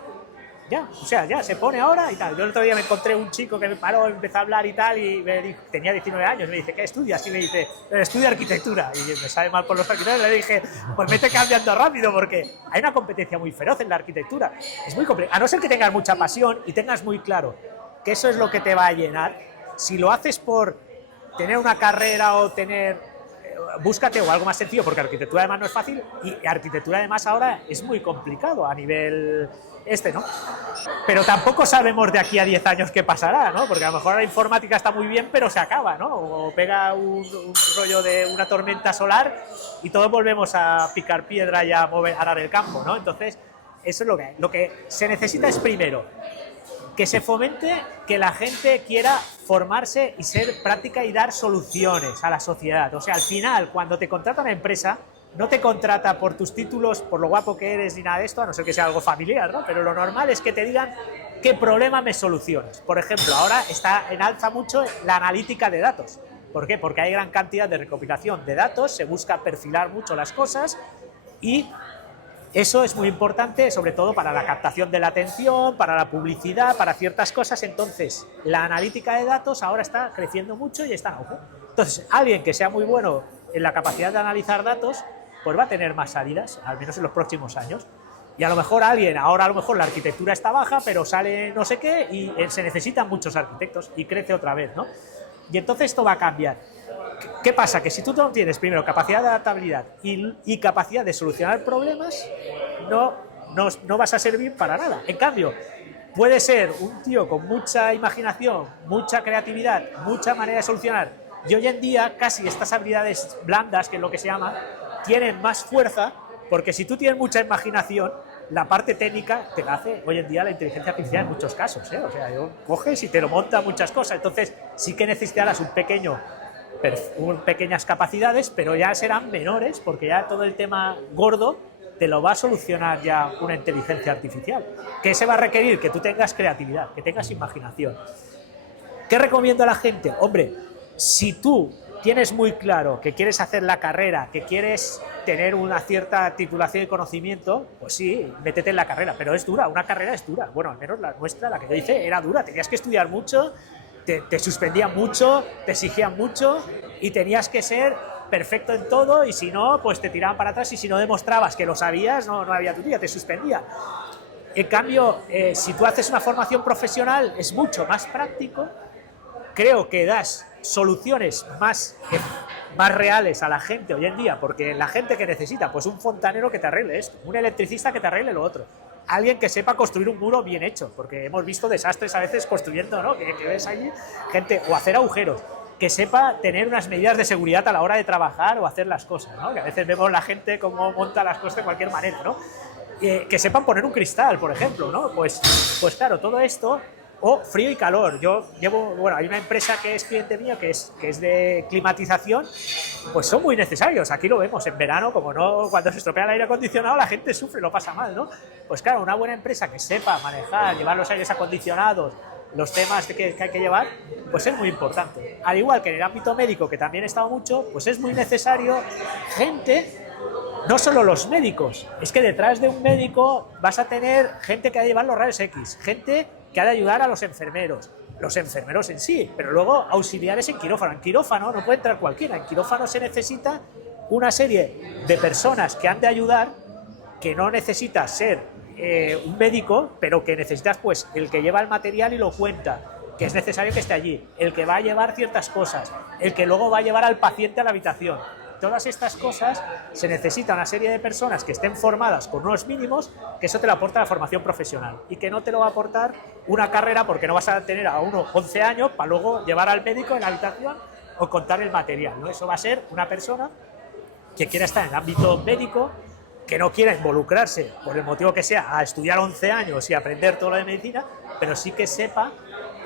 ya, o sea, ya se pone ahora y tal. Yo el otro día me encontré un chico que me paró, empezó a hablar y tal, y me dijo, tenía 19 años, me dice, ¿qué estudias? Y me dice, estudio arquitectura. Y me sabe mal por los arquitectos, le dije, pues vete cambiando rápido, porque hay una competencia muy feroz en la arquitectura. Es muy complicado, a no ser que tengas mucha pasión y tengas muy claro que eso es lo que te va a llenar. Si lo haces por tener una carrera o tener... búscate o algo más sencillo, porque arquitectura además no es fácil, y arquitectura además ahora es muy complicado a nivel ¿no? Pero tampoco sabemos de aquí a 10 años qué pasará, ¿no? Porque a lo mejor la informática está muy bien, pero se acaba, ¿no? O pega un rollo de una tormenta solar y todos volvemos a picar piedra y a arar el campo, ¿no? Entonces, eso es lo que se necesita es primero que se fomente que la gente quiera formarse y ser práctica y dar soluciones a la sociedad. O sea, al final, cuando te contrata una empresa, no te contrata por tus títulos, por lo guapo que eres ni nada de esto, a no ser que sea algo familiar, ¿no? Pero lo normal es que te digan qué problema me solucionas. Por ejemplo, ahora está en alza mucho la analítica de datos. ¿Por qué? Porque hay gran cantidad de recopilación de datos, se busca perfilar mucho las cosas y eso es muy importante, sobre todo para la captación de la atención, para la publicidad, para ciertas cosas. Entonces, la analítica de datos ahora está creciendo mucho y está en auge. Entonces, alguien que sea muy bueno en la capacidad de analizar datos, pues va a tener más salidas, al menos en los próximos años. Y a lo mejor ahora a lo mejor la arquitectura está baja, pero sale no sé qué y se necesitan muchos arquitectos y crece otra vez, ¿no? Y entonces esto va a cambiar. ¿Qué pasa? Que si tú no tienes primero capacidad de adaptabilidad y capacidad de solucionar problemas, no vas a servir para nada. En cambio, puede ser un tío con mucha imaginación, mucha creatividad, mucha manera de solucionar. Y hoy en día casi estas habilidades blandas, que es lo que se llama, tienen más fuerza, porque si tú tienes mucha imaginación, la parte técnica te la hace hoy en día la inteligencia artificial en muchos casos, ¿eh? O sea, coges y te lo monta muchas cosas. Entonces sí que necesitarás pequeñas capacidades, pero ya serán menores, porque ya todo el tema gordo te lo va a solucionar ya una inteligencia artificial. ¿Qué se va a requerir? Que tú tengas creatividad, que tengas imaginación. ¿Qué recomiendo a la gente? Hombre, si tú tienes muy claro que quieres hacer la carrera, que quieres tener una cierta titulación y conocimiento, pues sí, métete en la carrera, pero es dura, una carrera es dura. Bueno, al menos la nuestra, la que yo hice, era dura, tenías que estudiar mucho, te suspendían mucho, te exigían mucho y tenías que ser perfecto en todo y si no, pues te tiraban para atrás y si no demostrabas que lo sabías, no había tu día, te suspendía. En cambio, si tú haces una formación profesional, es mucho más práctico, creo que das soluciones más reales a la gente hoy en día, porque la gente que necesita, pues un fontanero que te arregle esto, un electricista que te arregle lo otro, alguien que sepa construir un muro bien hecho, porque hemos visto desastres a veces construyendo, ¿no? Que ves allí gente, o hacer agujeros, que sepa tener unas medidas de seguridad a la hora de trabajar o hacer las cosas, ¿no? Que a veces vemos la gente cómo monta las cosas de cualquier manera, ¿no? Que sepan poner un cristal, por ejemplo, ¿no? Pues claro, todo esto, o frío y calor. Hay una empresa que es cliente mío que es de climatización, pues son muy necesarios. Aquí lo vemos en verano, como no, cuando se estropea el aire acondicionado la gente sufre, lo pasa mal, ¿no? Pues claro, una buena empresa que sepa manejar, llevar los aires acondicionados, los temas que hay que llevar, pues es muy importante. Al igual que en el ámbito médico, que también he estado mucho, pues es muy necesario gente. No solo los médicos, es que detrás de un médico vas a tener gente que ha de llevar los rayos X, gente que ha de ayudar a los enfermeros en sí, pero luego auxiliares en quirófano. En quirófano no puede entrar cualquiera, en quirófano se necesita una serie de personas que han de ayudar, que no necesitas ser un médico, pero que necesitas pues el que lleva el material y lo cuenta, que es necesario que esté allí, el que va a llevar ciertas cosas, el que luego va a llevar al paciente a la habitación. Todas estas cosas se necesita una serie de personas que estén formadas con unos mínimos, que eso te lo aporta la formación profesional y que no te lo va a aportar una carrera, porque no vas a tener a uno 11 años para luego llevar al médico en la habitación o contar el material, ¿no? Eso va a ser una persona que quiera estar en el ámbito médico, que no quiera involucrarse, por el motivo que sea, a estudiar 11 años y aprender todo lo de medicina, pero sí que sepa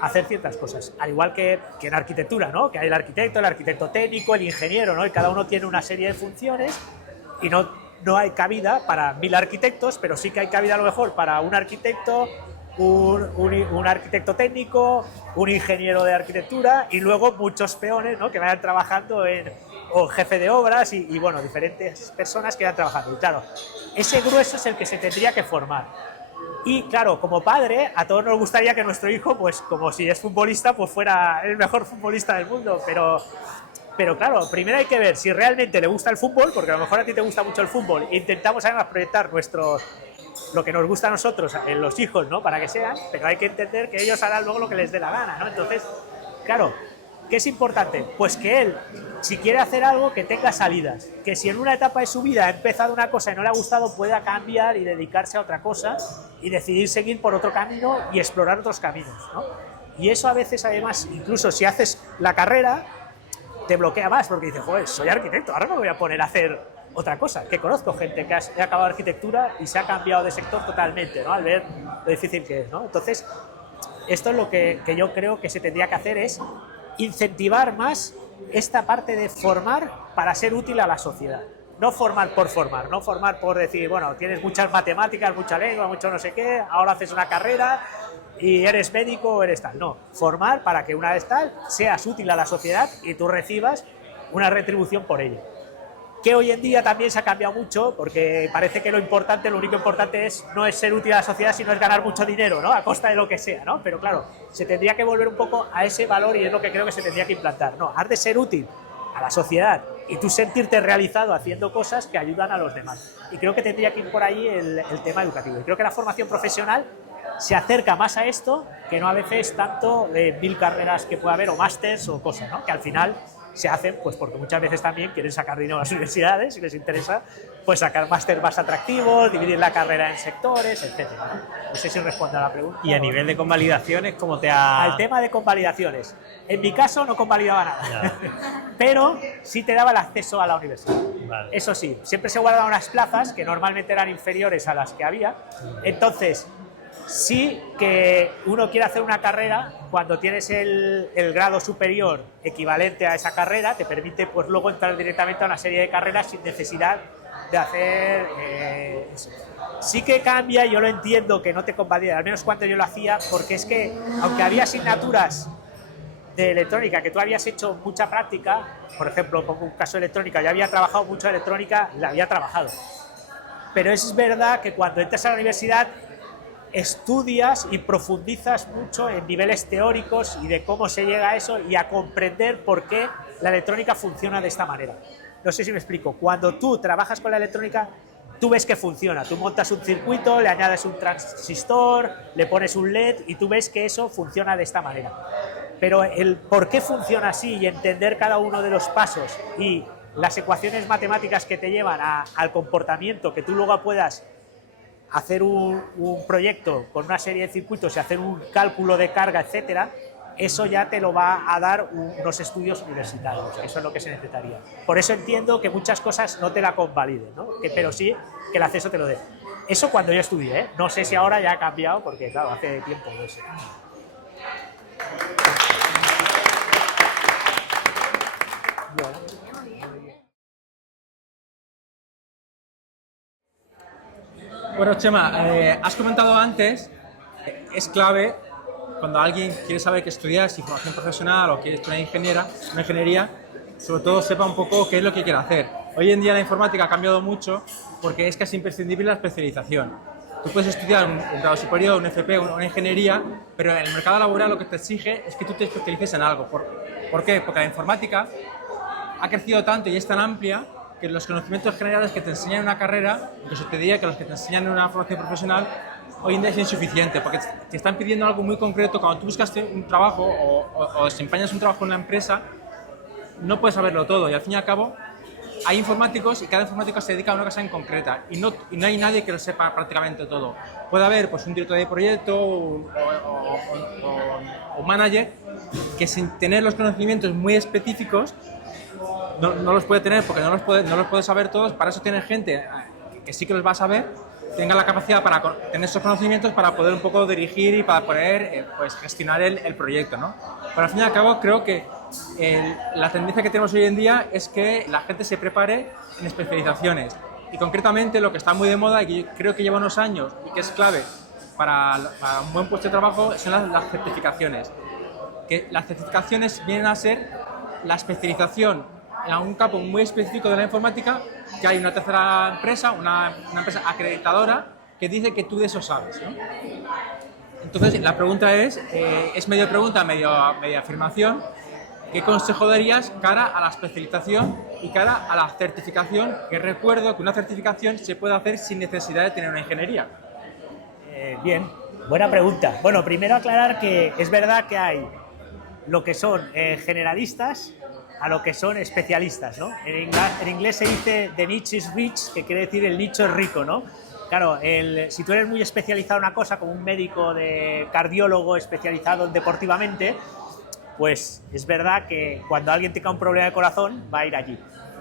hacer ciertas cosas, al igual que en arquitectura, ¿no? Que hay el arquitecto técnico, el ingeniero, ¿no? Y cada uno tiene una serie de funciones y no hay cabida para 1000 arquitectos, pero sí que hay cabida a lo mejor para un arquitecto, un arquitecto técnico, un ingeniero de arquitectura y luego muchos peones, ¿no? Que vayan trabajando o jefe de obras y bueno, diferentes personas que vayan trabajando. Y claro, ese grueso es el que se tendría que formar. Y claro, como padre, a todos nos gustaría que nuestro hijo, pues como si es futbolista, pues fuera el mejor futbolista del mundo, pero claro, primero hay que ver si realmente le gusta el fútbol, porque a lo mejor a ti te gusta mucho el fútbol, e intentamos además proyectar lo que nos gusta a nosotros en los hijos, ¿no? Para que sean, pero hay que entender que ellos harán luego lo que les dé la gana, ¿no? Entonces, claro, ¿qué es importante? Pues que él, si quiere hacer algo, que tenga salidas, que si en una etapa de su vida ha empezado una cosa y no le ha gustado, pueda cambiar y dedicarse a otra cosa y decidir seguir por otro camino y explorar otros caminos, ¿no? Y eso a veces, además, incluso si haces la carrera, te bloquea más, porque dices, joder, soy arquitecto, ahora me voy a poner a hacer otra cosa. Que conozco gente que ha acabado arquitectura y se ha cambiado de sector totalmente, ¿no? Al ver lo difícil que es, ¿no? Entonces, esto es lo que yo creo que se tendría que hacer, es incentivar más esta parte de formar para ser útil a la sociedad. No formar por formar, no formar por decir, bueno, tienes muchas matemáticas, mucha lengua, mucho no sé qué, ahora haces una carrera y eres médico o eres tal. No, formar para que una vez tal seas útil a la sociedad y tú recibas una retribución por ello. Que hoy en día también se ha cambiado mucho, porque parece que lo único importante no es ser útil a la sociedad, sino es ganar mucho dinero, ¿no? A costa de lo que sea, ¿no? Pero claro, se tendría que volver un poco a ese valor y es lo que creo que se tendría que implantar. No, has de ser útil a la sociedad y tú sentirte realizado haciendo cosas que ayudan a los demás. Y creo que tendría que ir por ahí el tema educativo. Y creo que la formación profesional se acerca más a esto que no a veces tanto 1000 carreras que pueda haber o másters o cosas, ¿no? Que al final se hacen pues porque muchas veces también quieren sacar dinero a las universidades y les interesa pues sacar máster más atractivos, dividir la carrera en sectores, etcétera. No sé si responde a la pregunta. Y a nivel de convalidaciones, ¿cómo te ha...? Al tema de convalidaciones. En mi caso no convalidaba nada, pero sí te daba el acceso a la universidad. Vale. Eso sí, siempre se guardaban unas plazas que normalmente eran inferiores a las que había. Entonces, sí que uno quiere hacer una carrera, cuando tienes el grado superior equivalente a esa carrera, te permite pues luego entrar directamente a una serie de carreras sin necesidad de hacer eso. Sí que cambia, yo lo entiendo que no te convalida, al menos cuando yo lo hacía, porque es que aunque había asignaturas de electrónica que tú habías hecho mucha práctica, por ejemplo, pongo un caso de electrónica, yo había trabajado mucho de electrónica, la había trabajado, pero es verdad que cuando entras a la universidad estudias y profundizas mucho en niveles teóricos y de cómo se llega a eso y a comprender por qué la electrónica funciona de esta manera. No sé si me explico. Cuando tú trabajas con la electrónica, tú ves que funciona. Tú montas un circuito, le añades un transistor, le pones un LED y tú ves que eso funciona de esta manera. Pero el por qué funciona así y entender cada uno de los pasos y las ecuaciones matemáticas que te llevan al comportamiento que tú luego puedas hacer un proyecto con una serie de circuitos y hacer un cálculo de carga, etcétera, eso ya te lo va a dar unos estudios universitarios. Eso es lo que se necesitaría. Por eso entiendo que muchas cosas no te la convaliden, ¿no? Pero sí que el acceso te lo dé. Eso cuando yo estudié, ¿eh? No sé si ahora ya ha cambiado, porque claro, hace tiempo no sé. Bueno, Chema, has comentado antes, es clave cuando alguien quiere saber qué estudiar, si formación profesional o quiere estudiar una ingeniería, sobre todo sepa un poco qué es lo que quiere hacer. Hoy en día la informática ha cambiado mucho porque es casi imprescindible la especialización. Tú puedes estudiar un grado superior, un FP, una ingeniería, pero en el mercado laboral lo que te exige es que tú te especialices en algo. ¿Por qué? Porque la informática ha crecido tanto y es tan amplia que los conocimientos generales que te enseñan en una carrera, incluso te diría que los que te enseñan en una formación profesional, hoy en día es insuficiente, porque te están pidiendo algo muy concreto. Cuando tú buscas un trabajo o desempeñas un trabajo en una empresa, no puedes saberlo todo, y al fin y al cabo hay informáticos y cada informático se dedica a una cosa en concreta y no hay nadie que lo sepa prácticamente todo. Puede haber pues, un director de proyecto o un manager que sin tener los conocimientos muy específicos no los puede tener porque no los puede saber todos. Para eso tiene gente que sí que los va a saber, tenga la capacidad para tener esos conocimientos para poder un poco dirigir y para poder pues, gestionar el proyecto, ¿no? Pero al fin y al cabo creo que la tendencia que tenemos hoy en día es que la gente se prepare en especializaciones, y concretamente lo que está muy de moda y que yo creo que lleva unos años y que es clave para un buen puesto de trabajo son las certificaciones. Que las certificaciones vienen a ser la especialización en algún campo muy específico de la informática, que hay una tercera empresa, una empresa acreditadora que dice que tú de eso sabes, ¿no? Entonces la pregunta es medio pregunta, medio afirmación. ¿Qué consejo darías cara a la especialización y cara a la certificación? Que recuerdo que una certificación se puede hacer sin necesidad de tener una ingeniería. Bien, buena pregunta. Bueno, primero aclarar que es verdad que hay lo que son generalistas a lo que son especialistas, ¿no? En inglés se dice the niche is rich, que quiere decir el nicho es rico, ¿no? Claro, si tú eres muy especializado en una cosa, como un médico de cardiólogo especializado deportivamente, pues es verdad que cuando alguien tenga un problema de corazón va a ir allí.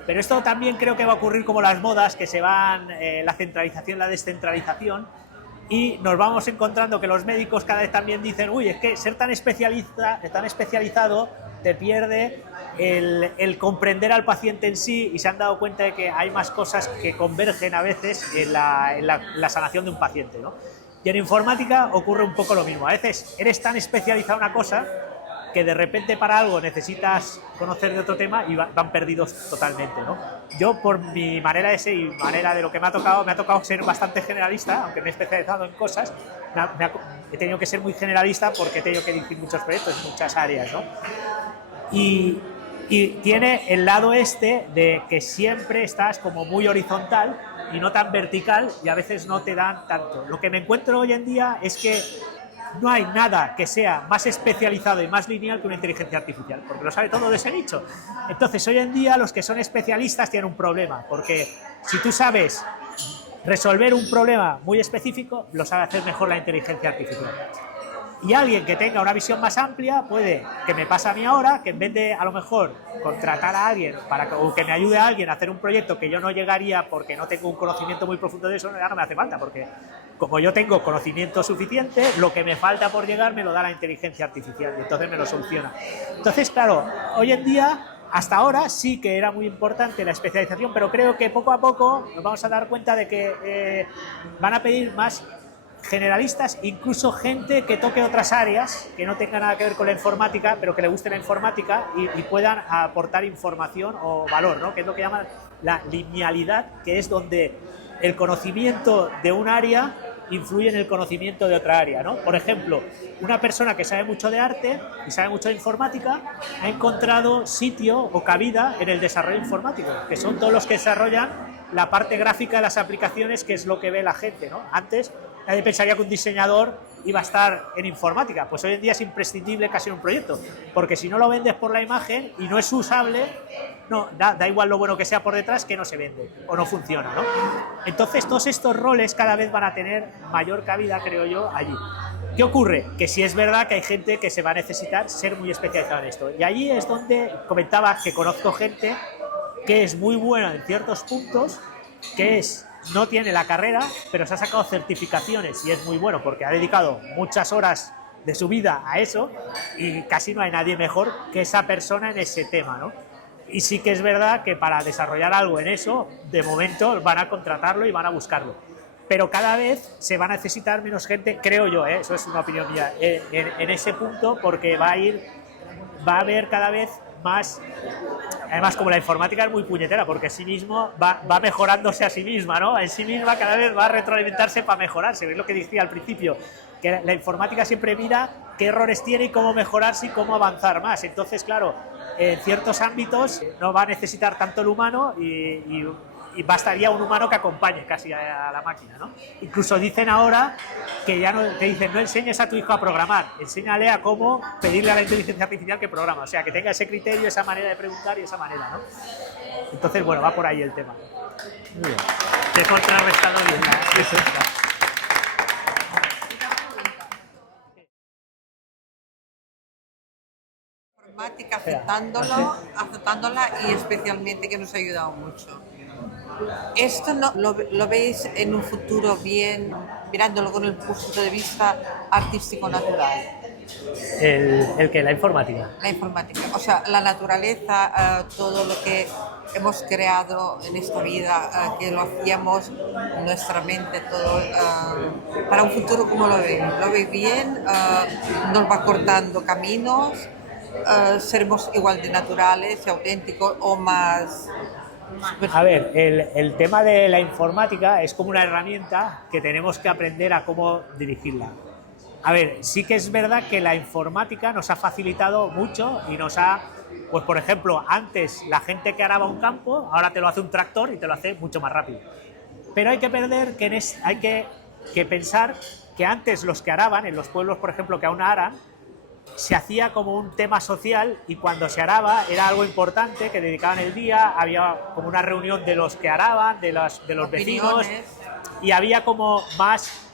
Pero esto también creo que va a ocurrir como las modas, que se van la centralización, la descentralización, y nos vamos encontrando que los médicos cada vez también dicen, uy, es que ser tan especializado te pierde el comprender al paciente en sí, y se han dado cuenta de que hay más cosas que convergen a veces en la sanación de un paciente, ¿no? Y en informática ocurre un poco lo mismo. A veces eres tan especializado en una cosa que de repente para algo necesitas conocer de otro tema y van perdidos totalmente, ¿no? Yo, por mi manera de ser y manera de lo que me ha tocado ser bastante generalista, aunque me he especializado en cosas, he tenido que ser muy generalista porque he tenido que dirigir muchos proyectos en muchas áreas, ¿no? Y tiene el lado este de que siempre estás como muy horizontal y no tan vertical, y a veces no te dan tanto. Lo que me encuentro hoy en día es que no hay nada que sea más especializado y más lineal que una inteligencia artificial, porque lo sabe todo de ese nicho. Entonces, hoy en día los que son especialistas tienen un problema, porque si tú sabes resolver un problema muy específico, lo sabe hacer mejor la inteligencia artificial. Y alguien que tenga una visión más amplia puede, que me pasa a mí ahora, que en vez de a lo mejor contratar a alguien o que me ayude a alguien a hacer un proyecto que yo no llegaría porque no tengo un conocimiento muy profundo de eso, ya no me hace falta, porque como yo tengo conocimiento suficiente, lo que me falta por llegar me lo da la inteligencia artificial y entonces me lo soluciona. Entonces, claro, hoy en día, hasta ahora sí que era muy importante la especialización, pero creo que poco a poco nos vamos a dar cuenta de que van a pedir más generalistas, incluso gente que toque otras áreas, que no tenga nada que ver con la informática, pero que le guste la informática y puedan aportar información o valor, ¿no? Que es lo que llaman la linealidad, que es donde el conocimiento de un área influye en el conocimiento de otra área, ¿no? Por ejemplo, una persona que sabe mucho de arte y sabe mucho de informática ha encontrado sitio o cabida en el desarrollo informático, que son todos los que desarrollan la parte gráfica de las aplicaciones, que es lo que ve la gente, ¿no? Antes nadie pensaría que un diseñador iba a estar en informática, pues hoy en día es imprescindible casi en un proyecto, porque si no lo vendes por la imagen y no es usable, no, da igual lo bueno que sea por detrás, que no se vende o no funciona, ¿no? Entonces todos estos roles cada vez van a tener mayor cabida, creo yo, allí. ¿Qué ocurre? Que sí es verdad que hay gente que se va a necesitar ser muy especializada en esto, y allí es donde comentaba que conozco gente que es muy buena en ciertos puntos, que no tiene la carrera, pero se ha sacado certificaciones y es muy bueno porque ha dedicado muchas horas de su vida a eso, y casi no hay nadie mejor que esa persona en ese tema, ¿no? Y sí que es verdad que para desarrollar algo en eso, de momento van a contratarlo y van a buscarlo. Pero cada vez se va a necesitar menos gente, creo yo, eso es una opinión mía, en ese punto, porque va a haber cada vez más. Además, como la informática es muy puñetera, porque en sí mismo va mejorándose a sí misma, ¿no? En sí misma cada vez va a retroalimentarse para mejorarse. Es lo que decía al principio, que la informática siempre mira qué errores tiene y cómo mejorarse y cómo avanzar más. Entonces, claro, en ciertos ámbitos no va a necesitar tanto el humano y bastaría un humano que acompañe casi a la máquina, ¿no? Incluso dicen ahora que ya no te dicen, no enseñes a tu hijo a programar, enséñale a cómo pedirle a la inteligencia artificial que programa, o sea, que tenga ese criterio, esa manera de preguntar y esa manera, ¿no? Entonces, bueno, va por ahí el tema. Muy bien. Te he contrarrestado bien. Sí. Informática, aceptándola y especialmente que nos ha ayudado mucho. ¿Esto no lo veis en un futuro bien, mirándolo con el punto de vista artístico-natural? ¿El qué? ¿La informática? La informática, o sea, la naturaleza, todo lo que hemos creado en esta vida, que lo hacíamos en nuestra mente, todo, para un futuro, ¿cómo lo veis? ¿Lo veis bien? ¿Nos va cortando caminos? ¿Seremos igual de naturales y auténticos o más...? A ver, el tema de la informática es como una herramienta que tenemos que aprender a cómo dirigirla. A ver, sí que es verdad que la informática nos ha facilitado mucho y nos ha, pues por ejemplo, antes la gente que araba un campo, ahora te lo hace un tractor y te lo hace mucho más rápido. Pero hay que pensar que antes los que araban, en los pueblos, por ejemplo, que aún aran, se hacía como un tema social, y cuando se araba era algo importante, que dedicaban el día, había como una reunión de los que araban, de los vecinos, y había como más,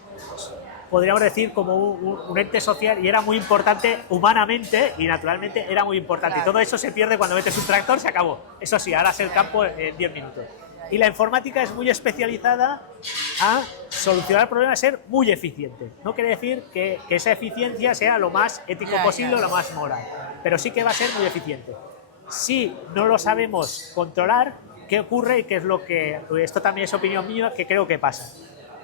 podríamos decir, como un ente social, y era muy importante humanamente y naturalmente era muy importante. Claro. Y todo eso se pierde cuando metes un tractor, se acabó. Eso sí, harás el campo en 10 minutos. Y la informática es muy especializada a solucionar problemas, ser muy eficiente. No quiere decir que esa eficiencia sea lo más ético posible o lo más moral, pero sí que va a ser muy eficiente. Si no lo sabemos controlar, ¿qué ocurre? Y qué es lo que, esto también es opinión mía, que creo que pasa.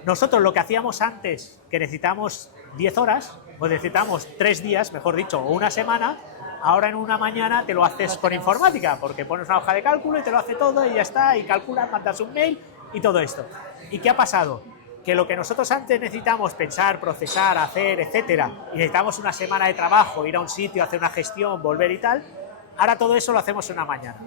Nosotros lo que hacíamos antes, que necesitamos 10 horas, o necesitamos 3 días, mejor dicho, o una semana, ahora en una mañana te lo haces con informática, porque pones una hoja de cálculo y te lo hace todo y ya está, y calculas, mandas un mail y todo esto. ¿Y qué ha pasado? Que lo que nosotros antes necesitamos pensar, procesar, hacer, etcétera, y necesitamos una semana de trabajo, ir a un sitio, hacer una gestión, volver y tal, ahora todo eso lo hacemos en una mañana.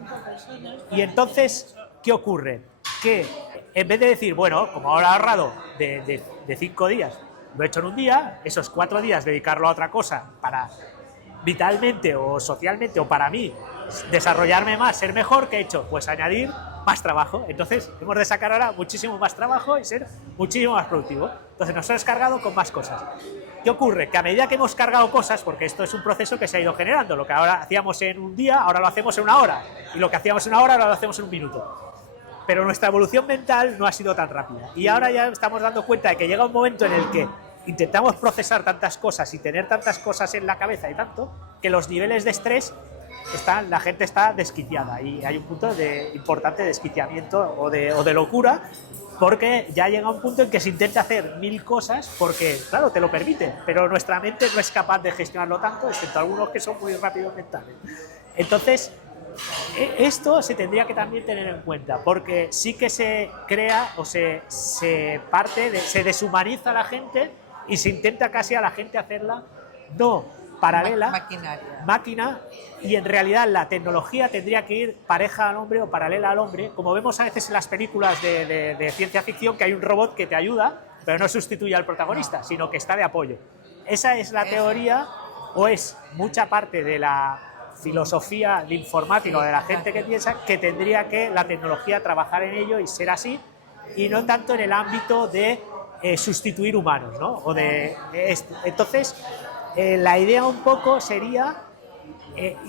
Y entonces, ¿qué ocurre? Que en vez de decir, bueno, como ahora he ahorrado de 5 días, lo he hecho en un día, esos 4 días dedicarlo a otra cosa para vitalmente o socialmente o para mí desarrollarme más, ser mejor, ¿qué he hecho? Pues añadir más trabajo. Entonces hemos de sacar ahora muchísimo más trabajo y ser muchísimo más productivo. Entonces nos hemos cargado con más cosas. ¿Qué ocurre? Que a medida que hemos cargado cosas, porque esto es un proceso que se ha ido generando, lo que ahora hacíamos en un día, ahora lo hacemos en una hora, y lo que hacíamos en una hora, ahora lo hacemos en un minuto. Pero nuestra evolución mental no ha sido tan rápida. Y ahora ya estamos dando cuenta de que llega un momento en el que intentamos procesar tantas cosas y tener tantas cosas en la cabeza y tanto, que los niveles de estrés la gente está desquiciada y hay un punto importante de desquiciamiento o de locura, porque ya llega un punto en que se intenta hacer 1000 cosas porque, claro, te lo permite, pero nuestra mente no es capaz de gestionarlo tanto, excepto algunos que son muy rápidos mentales. Entonces, esto se tendría que también tener en cuenta, porque sí que se crea o se deshumaniza a la gente y se intenta casi a la gente hacerla no paralela, máquina, y en realidad la tecnología tendría que ir pareja al hombre o paralela al hombre, como vemos a veces en las películas de ciencia ficción, que hay un robot que te ayuda, pero no sustituye al protagonista, sino que está de apoyo. Esa es la teoría, o es mucha parte de la filosofía de informática o de la gente que piensa que tendría que la tecnología trabajar en ello y ser así, y no tanto en el ámbito de sustituir humanos, ¿no? Entonces, la idea un poco sería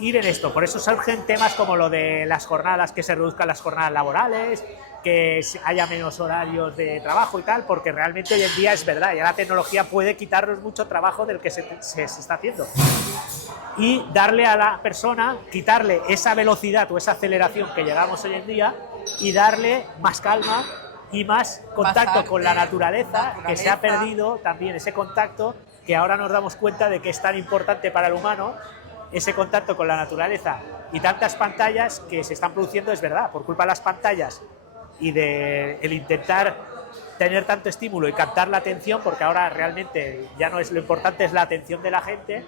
ir en esto. Por eso surgen temas como lo de las jornadas, que se reduzcan las jornadas laborales, que haya menos horarios de trabajo y tal, porque realmente hoy en día es verdad, ya la tecnología puede quitarnos mucho trabajo del que se está haciendo. Y darle a la persona, quitarle esa velocidad o esa aceleración que llegamos hoy en día y darle más calma y más contacto con la naturaleza, que se ha perdido también ese contacto, que ahora nos damos cuenta de que es tan importante para el humano, ese contacto con la naturaleza, y tantas pantallas que se están produciendo, es verdad, por culpa de las pantallas y de el intentar tener tanto estímulo y captar la atención, porque ahora realmente ya no es lo importante, es la atención de la gente,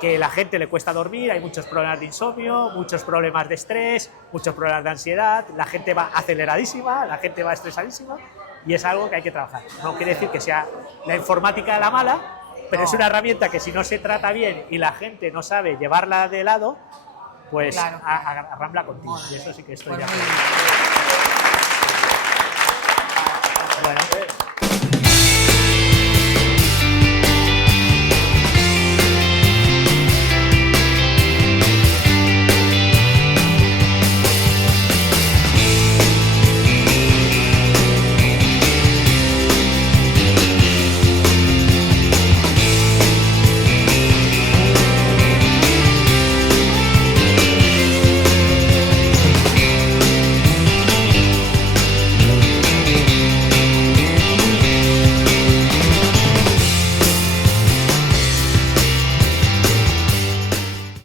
que a la gente le cuesta dormir, hay muchos problemas de insomnio, muchos problemas de estrés, muchos problemas de ansiedad, la gente va aceleradísima, la gente va estresadísima, y es algo que hay que trabajar. No quiere decir que sea la informática la mala, pero es una herramienta que si no se trata bien y la gente no sabe llevarla de lado, pues claro, arrambla contigo. Y eso sí que estoy de acuerdo. Bueno.